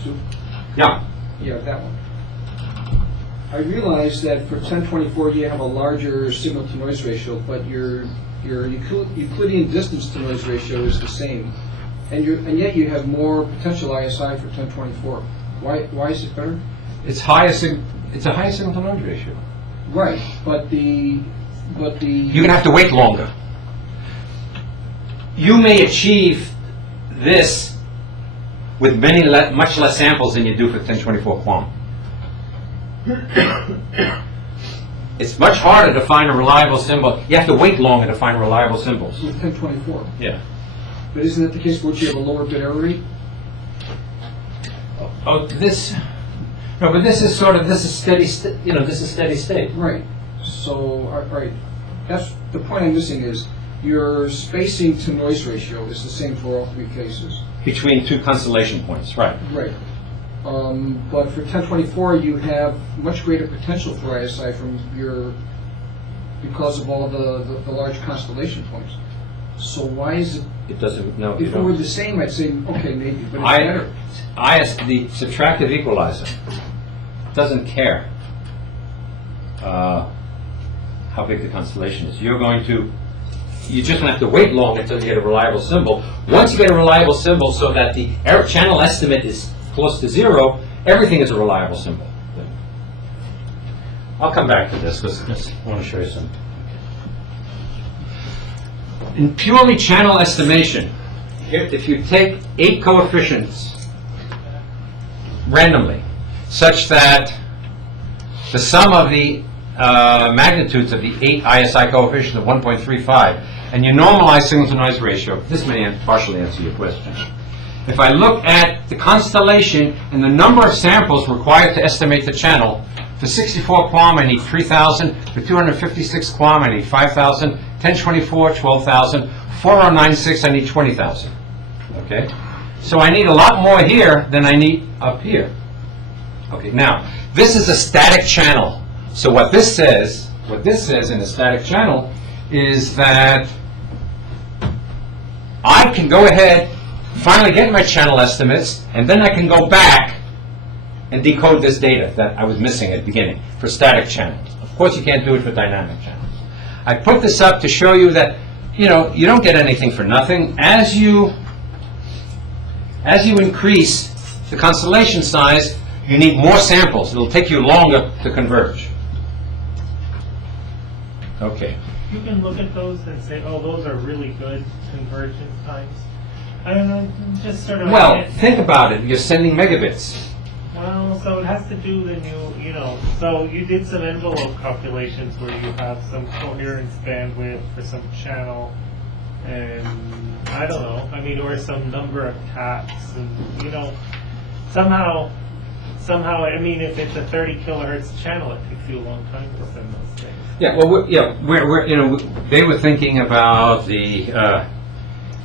Yeah. Yeah, that one. I realize that for 1024 you have a larger signal-to-noise ratio, but your Euclidean distance-to-noise ratio is the same, and yet you have more potential ISI for 1024. Why is it better? It's a higher signal-to-noise ratio. Right, but the You're going to have to wait longer. You may achieve this with much less samples than you do for 1024 QAM. It's much harder to find a reliable symbol. You have to wait longer to find reliable symbols. with 1024. Yeah. But isn't that the case where you have a lower bit error rate? Oh, this is steady state. This is steady state. Right. So, all right. That's the point I'm missing is your spacing to noise ratio is the same for all 3 cases. Between 2 constellation points, right. Right. But for 1024, you have much greater potential for ISI because of all the large constellation points. So why is it? It doesn't. No. If it were the same, I'd say okay, maybe, but it's better. The subtractive equalizer doesn't care how big the constellation is. You're just going to have to wait long until you get a reliable symbol. Once you get a reliable symbol so that the error channel estimate is close to 0, everything is a reliable symbol. I'll come back to this because I want to show you something. In purely channel estimation, if you take 8 coefficients randomly, such that the sum of the magnitudes of the 8 ISI coefficients of 1.35, and you normalize signal-to-noise ratio, this may partially answer your question. If I look at the constellation and the number of samples required to estimate the channel, for 64 QAM I need 3,000, for 256 QAM I need 5,000, 1024, 12,000, 4096 I need 20,000. Okay? So I need a lot more here than I need up here. Okay, now, this is a static channel. So what this says in a static channel is that I can go ahead, finally get my channel estimates, and then I can go back and decode this data that I was missing at the beginning for static channels. Of course, you can't do it for dynamic channels. I put this up to show you that, you don't get anything for nothing. As you increase the constellation size, you need more samples. It'll take you longer to converge. Okay. You can look at those and say, oh, those are really good convergence times. I don't know, just sort of... Well, think about it. You're sending megabits. Well, so it has to do the so you did some envelope calculations where you have some coherence bandwidth for some channel, and I don't know, or some number of taps, and somehow, if it's a 30 kilohertz channel, it takes you a long time to send those things. Yeah, well, they were thinking about the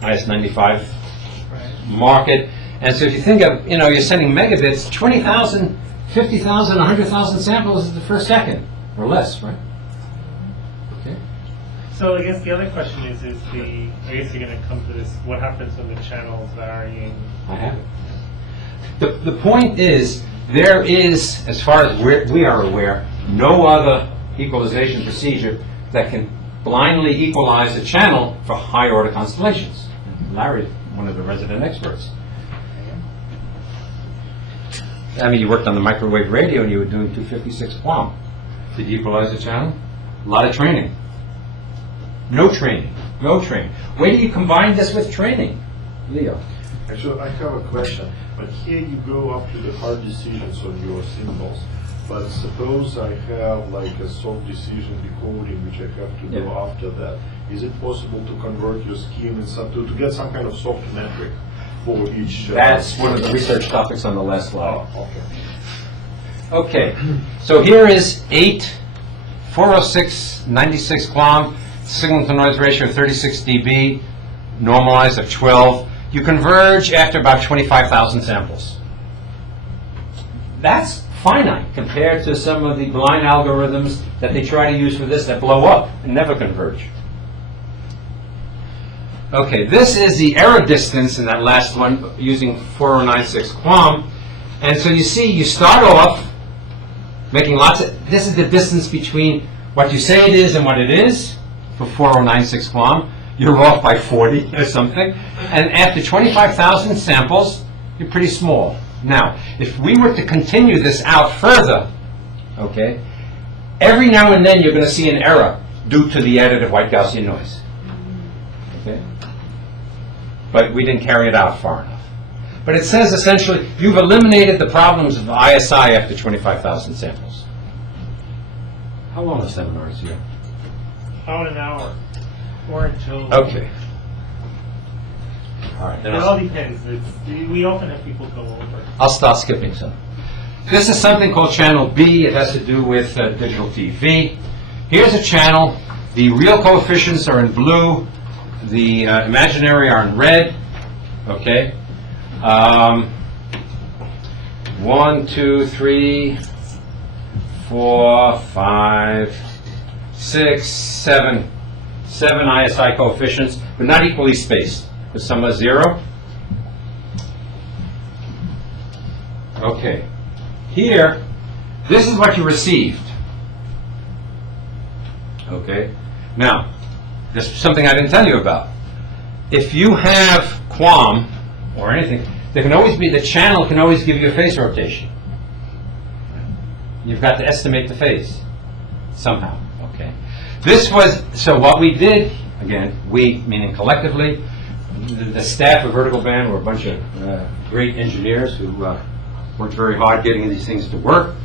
IS-95 market, and so if you think of, you're sending megabits, 20,000, 50,000, 100,000 samples per second, or less, right? Okay. So I guess the other question is I guess you're going to come to this, what happens when the channel's varying? I have it. The point is, there is, as far as we are aware, no other equalization procedure that can blindly equalize a channel for high order constellations. Larry is one of the resident experts. I mean, you worked on the microwave radio and you were doing 256 QAM. Did you equalize the channel? A lot of training. No training. No training. Where do you combine this with training, Leo? Actually, I have a question. But here you go up to the hard decisions on your symbols. But suppose I have like a soft decision decoding, which I have to do after that. Is it possible to convert your scheme in to get some kind of soft metric for each? That's one of the research topics on the last slide. Oh, Okay, okay. so here is 406, 96 QAM, signal to noise ratio of 36 dB, normalized of 12. You converge after about 25,000 samples. That's finite compared to some of the blind algorithms that they try to use for this that blow up and never converge. Okay, this is the error distance in that last one using 4096 QAM. And so you see, you start off making lots of, this is the distance between what you say it is and what it is for 4096 QAM. You're off by 40 or something. And after 25,000 samples, you're pretty small. Now, if we were to continue this out further, okay, every now and then you're going to see an error due to the additive white Gaussian noise. Okay? But we didn't carry it out far enough. But it says essentially you've eliminated the problems of ISI after 25,000 samples. How long a seminar is here? About an hour. Or until... Okay. All right. It all depends. We often have people go over. I'll start skipping some. This is something called channel B. It has to do with digital TV. Here's a channel. The real coefficients are in blue. The imaginary are in red. Okay. 1, 2, 3, 4, 5, 6, 7. 7 ISI coefficients, but not equally spaced, because some are 0. Okay. Here, this is what you received. Okay. Now, there's something I didn't tell you about. If you have QAM or anything, there can always be, the channel can always give you a phase rotation. You've got to estimate the phase somehow. Okay. This was, so what we did, again, we, meaning collectively, the staff of Verticalband were a bunch of great engineers who worked very hard getting these things to work.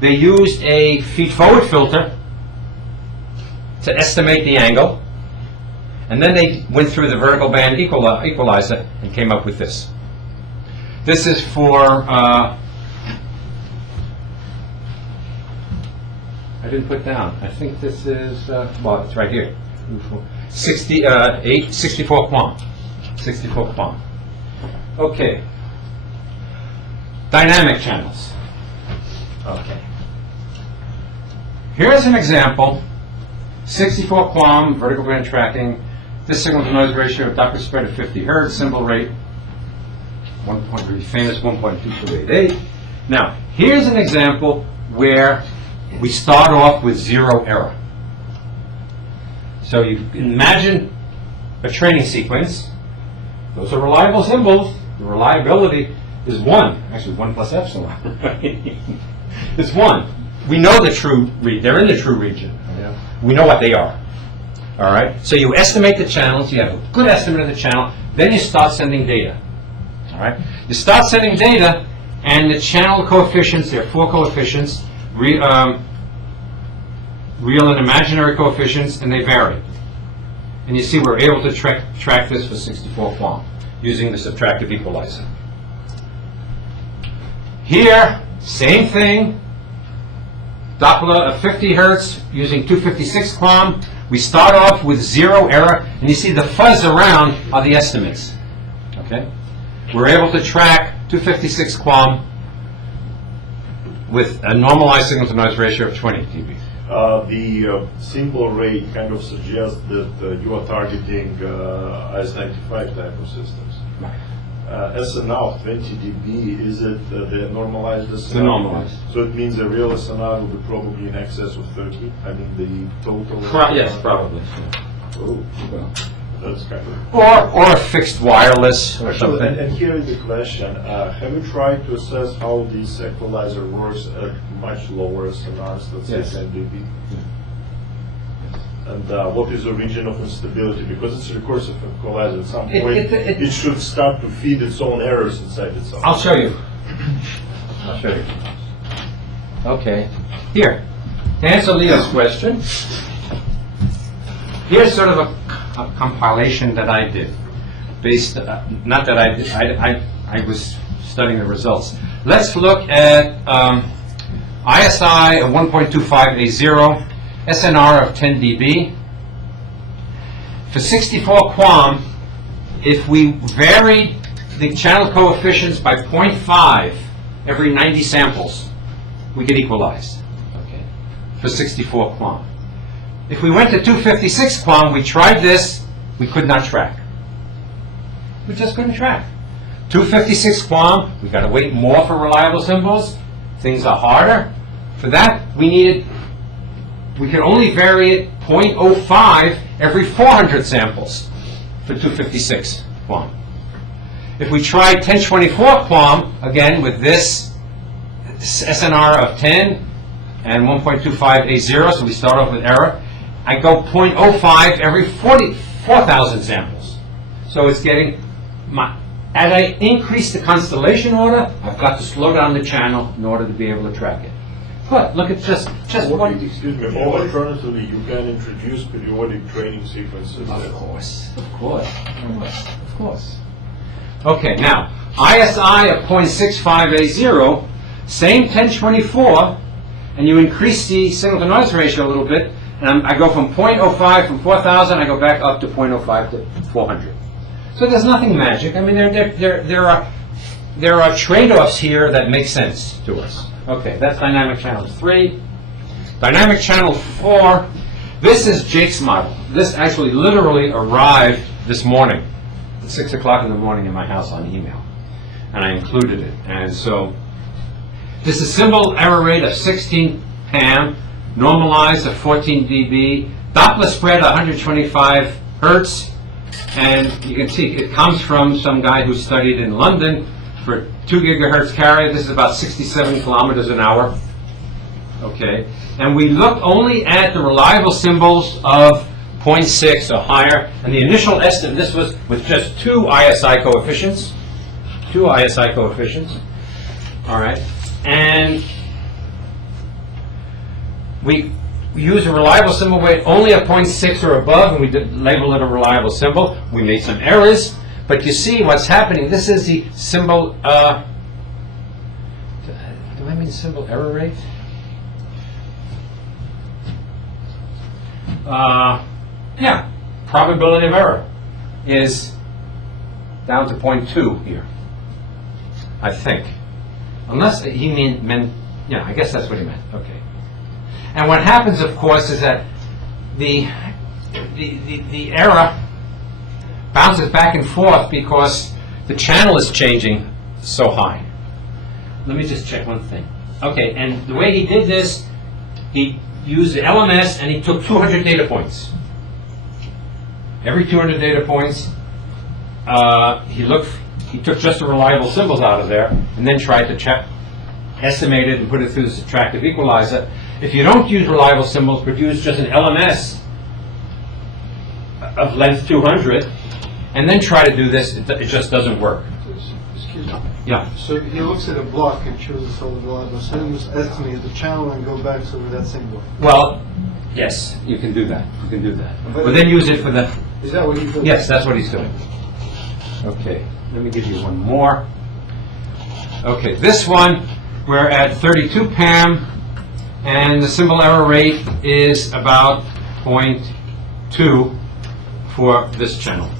They used a feed-forward filter to estimate the angle, and then they went through the Verticalband Equalizer and came up with this. This is for, I didn't put down. I think this is, well, it's right here. 64 QAM. 64 QAM. Okay. Dynamic channels. Okay. Here's an example. 64 QAM, vertical band tracking. This signal to noise ratio, Doppler spread of 50 hertz, symbol rate, famous 1.2288. Now, here's an example where we start off with 0 error. So you imagine a training sequence. Those are reliable symbols. The reliability is 1. Actually, 1 plus epsilon. It's 1. We know the true they're in the true region. Yeah. We know what they are. All right. So you estimate the channels. You have a good estimate of the channel. Then you start sending data. All right. You start sending data, and the channel coefficients. There are 4 coefficients. Real and imaginary coefficients, and they vary. And you see we're able to track this for 64 QAM using the subtractive equalizer. Here, same thing. Doppler of 50 hertz using 256 QAM. We start off with 0 error, and you see the fuzz around are the estimates. Okay? We're able to track 256 QAM with a normalized signal to noise ratio of 20 dB. The simple rate kind of suggests that you are targeting IS-95 type of systems. SNR of 20 dB, is it the normalized SNR? The normalized. So it means the real SNR will be probably in excess of 30? I mean the total? Yes, probably. Oh, well, that's kind of... Or a fixed wireless or So, something. and here is the question, have you tried to assess how this equalizer works at much lower SNRs, let's Yes. say 10 dB? And what is the region of instability? Because it's a recursive equalizer, at some point it should start to feed its own errors inside itself. I'll show you. I'll show you. Okay. Here. To answer Leo's question, here's sort of a compilation that I did. Based, not that I did, I was studying the results. Let's look at ISI of 1.25A0, SNR of 10 dB. For 64 QAM, if we varied the channel coefficients by 0.5 every 90 samples, we get equalized. Okay. For 64 QAM. If we went to 256 QAM, we tried this, we could not track. We just couldn't track. 256 QAM, we got to wait more for reliable symbols. Things are harder. For that, we could only vary it 0.05 every 400 samples for 256 QAM. If we tried 1024 QAM, again with this SNR of 10 and 1.25A0, so we start off with error, I go 0.05 every 4,000 samples. So it's getting, as I increase the constellation order, I've got to slow down the channel in order to be able to track it. But look at just one. Excuse me, or alternatively, you can introduce periodic training sequences. Of course. Okay, now, ISI of 0.65A0, same 1024, and you increase the signal-to-noise ratio a little bit, and I go from 0.05 from 4,000, I go back up to 0.05 to 400. So there's nothing magic. I mean, there are trade-offs here that make sense to us. Okay, that's dynamic channel 3. Dynamic channel 4, this is Jake's model. This actually literally arrived this morning, at 6 o'clock in the morning in my house on email. And I included it. And so, this is symbol error rate of 16 PAM, normalized at 14 dB, Doppler spread 125 hertz, and you can see it comes from some guy who studied in London for 2 gigahertz carrier. This is about 67 kilometers an hour. Okay, and we looked only at the reliable symbols of 0.6 or higher, and the initial estimate, this was with just 2 ISI coefficients. 2 ISI coefficients. All right, and we use a reliable symbol weight only at 0.6 or above, and we label it a reliable symbol. We made some errors, but you see what's happening. This is the symbol, do I mean symbol error rate? Yeah, probability of error is down to 0.2 here, I think. Unless he meant, yeah, I guess that's what he meant. Okay. And what happens, of course, is that the error bounces back and forth because the channel is changing so high. Let me just check one thing. Okay, and the way he did this, he used the LMS and he took 200 data points. Every 200 data points, he took just the reliable symbols out of there and then tried to estimate it and put it through the subtractive equalizer. If you don't use reliable symbols, produce just an LMS of length 200, and then try to do this, it just doesn't work. Excuse me. Yeah. So he looks at a block and shows us all the reliable symbols, estimates the channel, and go back over that same block. Well, yes, you can do that. You can do that. But then use it for the... Is that what he's doing? Yes, that's what he's doing. Okay, let me give you one more. Okay, this one, we're at 32 PAM, and the symbol error rate is about 0.2 for this channel.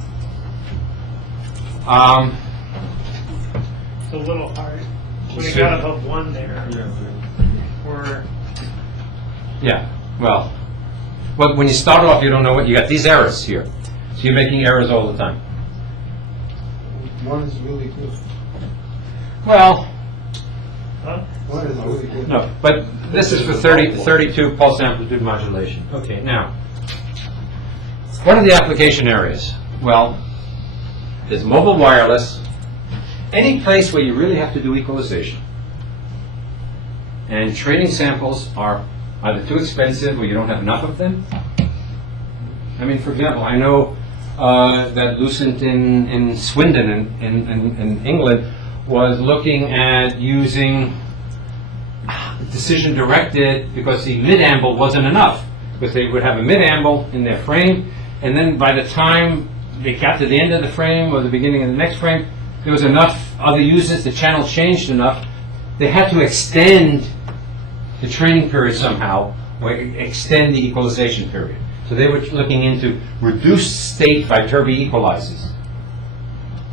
It's a little hard. When it got above 1 there, or Yeah. Well, when you start off, you don't know what, you got these errors here. So you're making errors all the time. One is really good. Well, Huh? One is really good. no, but this is for 32 pulse amplitude modulation. Okay, now, what are the application areas? Well, there's mobile wireless, any place where you really have to do equalization. And training samples are either too expensive or you don't have enough of them. I mean, for example, I know that Lucent in Swindon in England was looking at using decision directed because the mid-amble wasn't enough. Because they would have a mid-amble in their frame, and then by the time they got to the end of the frame or the beginning of the next frame, there was enough other users, the channel changed enough, they had to extend the training period somehow, or extend the equalization period. So they were looking into reduced state Viterbi equalizers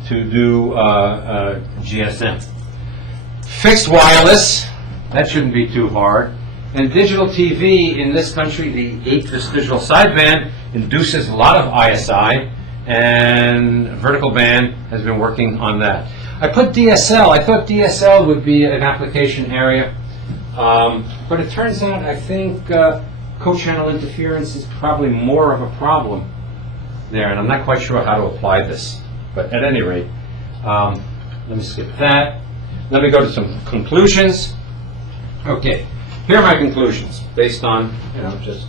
to do GSM. Fixed wireless, that shouldn't be too hard. And digital TV in this country, the 8 digital sideband induces a lot of ISI, and Verticalband has been working on that. I put DSL. I thought DSL would be an application area, but it turns out I think co-channel interference is probably more of a problem there, and I'm not quite sure how to apply this. But at any rate, let me skip that. Let me go to some conclusions. Okay, here are my conclusions based on just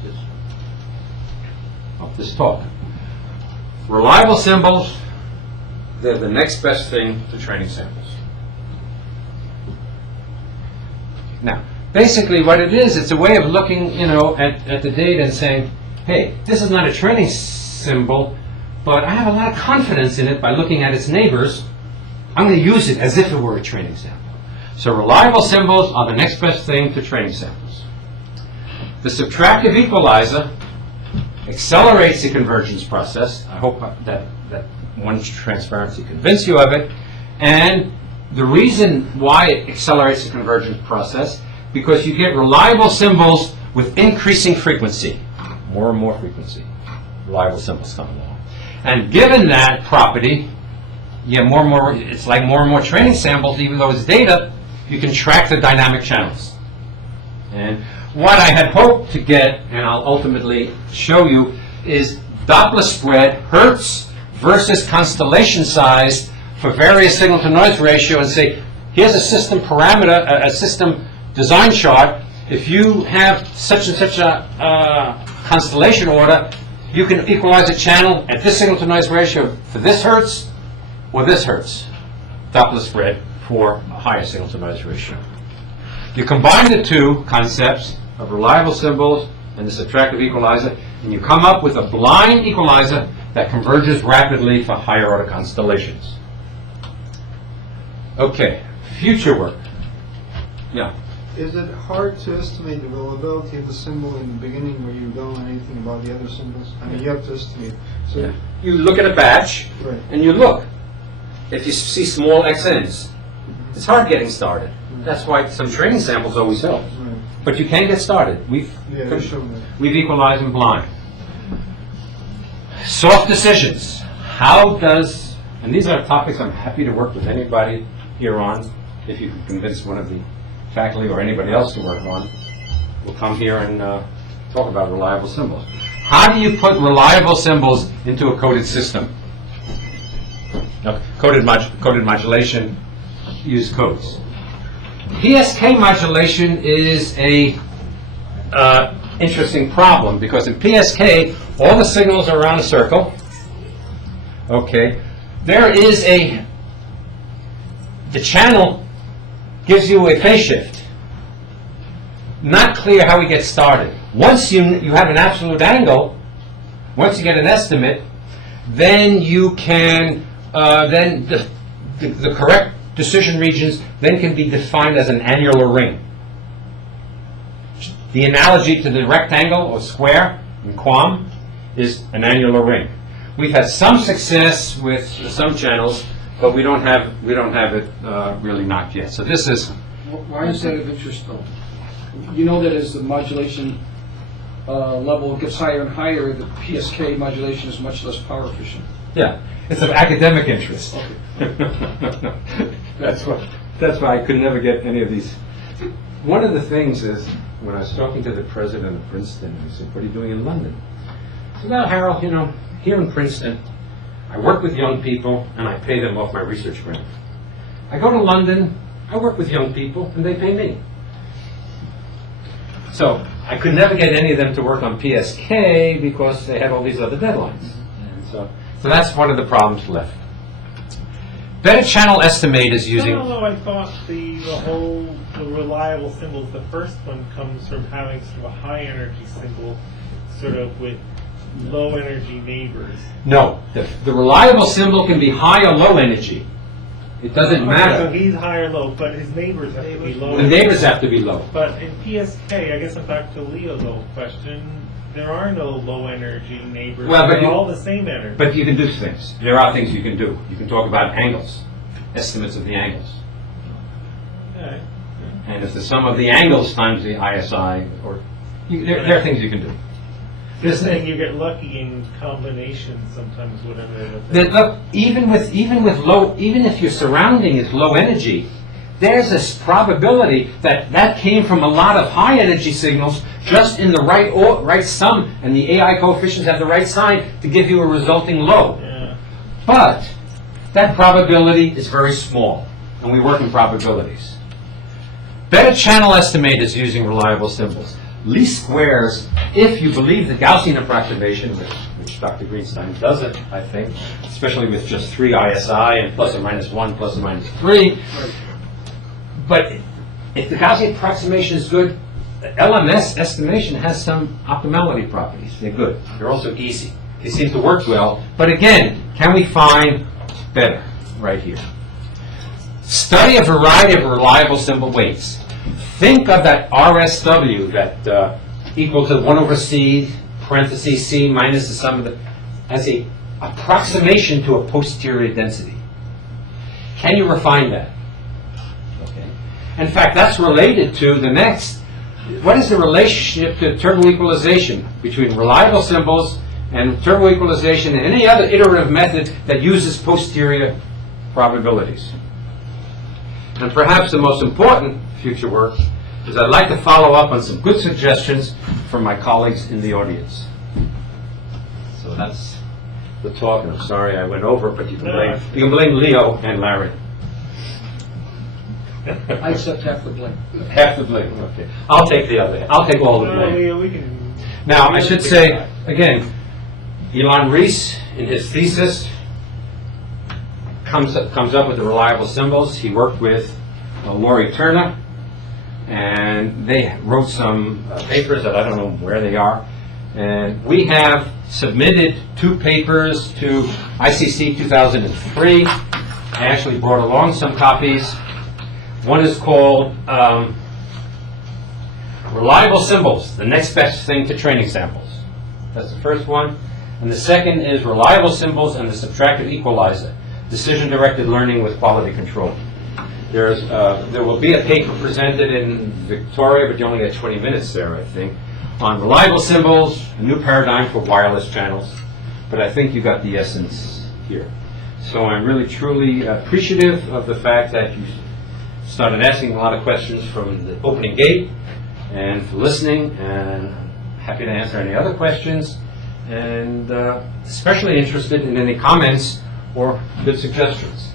this talk. Reliable symbols, they're the next best thing to training samples. Now, basically what it is, it's a way of looking at the data and saying, hey, this is not a training symbol, but I have a lot of confidence in it by looking at its neighbors. I'm going to use it as if it were a training sample. So reliable symbols are the next best thing to training samples. The subtractive equalizer accelerates the convergence process. I hope that one transparency convinced you of it. And the reason why it accelerates the convergence process, because you get reliable symbols with increasing frequency. More and more frequency. Reliable symbols come along. And given that property, you get more and more, it's like more and more training samples, even though it's data, you can track the dynamic channels. And what I had hoped to get, and I'll ultimately show you, is Doppler spread, Hertz versus constellation size for various signal-to-noise ratio, and say, here's a system parameter, a system design chart. If you have such and such a constellation order, you can equalize a channel at this signal-to-noise ratio for this Hertz or this Hertz. Doppler spread for a higher signal-to-noise ratio. You combine the two concepts of reliable symbols and the subtractive equalizer, and you come up with a blind equalizer that converges rapidly for higher order constellations. Okay, future work. Yeah. Is it hard to estimate the reliability of the symbol in the beginning where you don't know anything about the other symbols? I mean, you have to estimate. So, Yeah. You look at a batch, right. and you look. If you see small XNs, it's hard getting started. That's why some training samples always help. Right. But you can get started. We've Shown that. We've equalized in blind. Soft decisions. How does, and these are topics I'm happy to work with anybody here on, if you can convince one of the faculty or anybody else to work on, we'll come here and talk about reliable symbols. How do you put reliable symbols into a coded system? Now, coded modulation, use codes. Psk modulation is a interesting problem because in Psk, all the signals are around a circle. Okay, there is the channel gives you a phase shift. Not clear how we get started. Once you have an absolute angle, once you get an estimate, then you can then the correct decision regions then can be defined as an annular ring. The analogy to the rectangle or square in QAM is an annular ring. We've had some success with some channels, but we don't have it really knocked yet. So this is Why is that of interest, though? You know that as the modulation level gets higher and higher, the Psk modulation is much less power efficient. Yeah, it's of academic interest. That's why I could never get any of these. One of the things is, when I was talking to the president of Princeton, he said, "What are you doing in London?" I said, "Well, Harold, here in Princeton, I work with young people and I pay them off my research grant. I go to London, I work with young people and they pay me." So I could never get any of them to work on PSK because they had all these other deadlines. And so that's one of the problems left. Better channel estimators using... No, I thought the reliable symbols, the first one comes from having sort of a high energy symbol sort of with low energy neighbors. No, the reliable symbol can be high or low energy. It doesn't matter. So he's high or low, but his neighbors have to be low. The neighbors have to be low. But in PSK, I guess I'm back to Leo's old question, there are no low energy neighbors. Well, but they're all the same energy. But you can do things. There are things you can do. You can talk about angles, estimates of the angles. Okay. And if the sum of the angles times the ISI, or there are things you can do. Just saying you get lucky in combinations sometimes, whatever. Look, even if your surrounding is low energy, there's this probability that came from a lot of high energy signals just in the right sum, and the AI coefficients have the right sign to give you a resulting low. Yeah. But that probability is very small, and we work in probabilities. Better channel estimators using reliable symbols. Least squares, if you believe the Gaussian approximation, which Dr. Greenstein does it, I think, especially with just 3 ISI and plus or minus 1, plus or minus 3. But if the Gaussian approximation is good, LMS estimation has some optimality properties. They're good. They're also easy. They seem to work well. But again, can we find better right here? Study a variety of reliable symbol weights. Think of that RSW, that equal to 1 over C, parentheses C minus the sum of the, as a approximation to a posterior density. Can you refine that? Okay. In fact, that's related to the next. What is the relationship to turbo equalization between reliable symbols and turbo equalization and any other iterative method that uses posterior probabilities? And perhaps the most important future work is I'd like to follow up on some good suggestions from my colleagues in the audience. So that's the talk, and I'm sorry I went over, but you can blame Leo and Larry. I accept half the blame. Half the blame, okay. I'll take the other. I'll take all the blame. Leo, we can. Now, I should say, again, Eilon Reiss, in his thesis, comes up with the reliable symbols. He worked with Laurie Turner, and they wrote some papers that I don't know where they are. And we have submitted 2 papers to ICC 2003. I actually brought along some copies. One is called Reliable Symbols, the next best thing to training samples. That's the first one. And the second is Reliable Symbols and the Subtractive Equalizer, Decision-Directed Learning with Quality Control. There will be a paper presented in Victoria, but you only get 20 minutes there, I think, on reliable symbols, a new paradigm for wireless channels. But I think you got the essence here. So I'm really, truly appreciative of the fact that you started asking a lot of questions from the opening gate, and for listening, and happy to answer any other questions, and especially interested in any comments or good suggestions.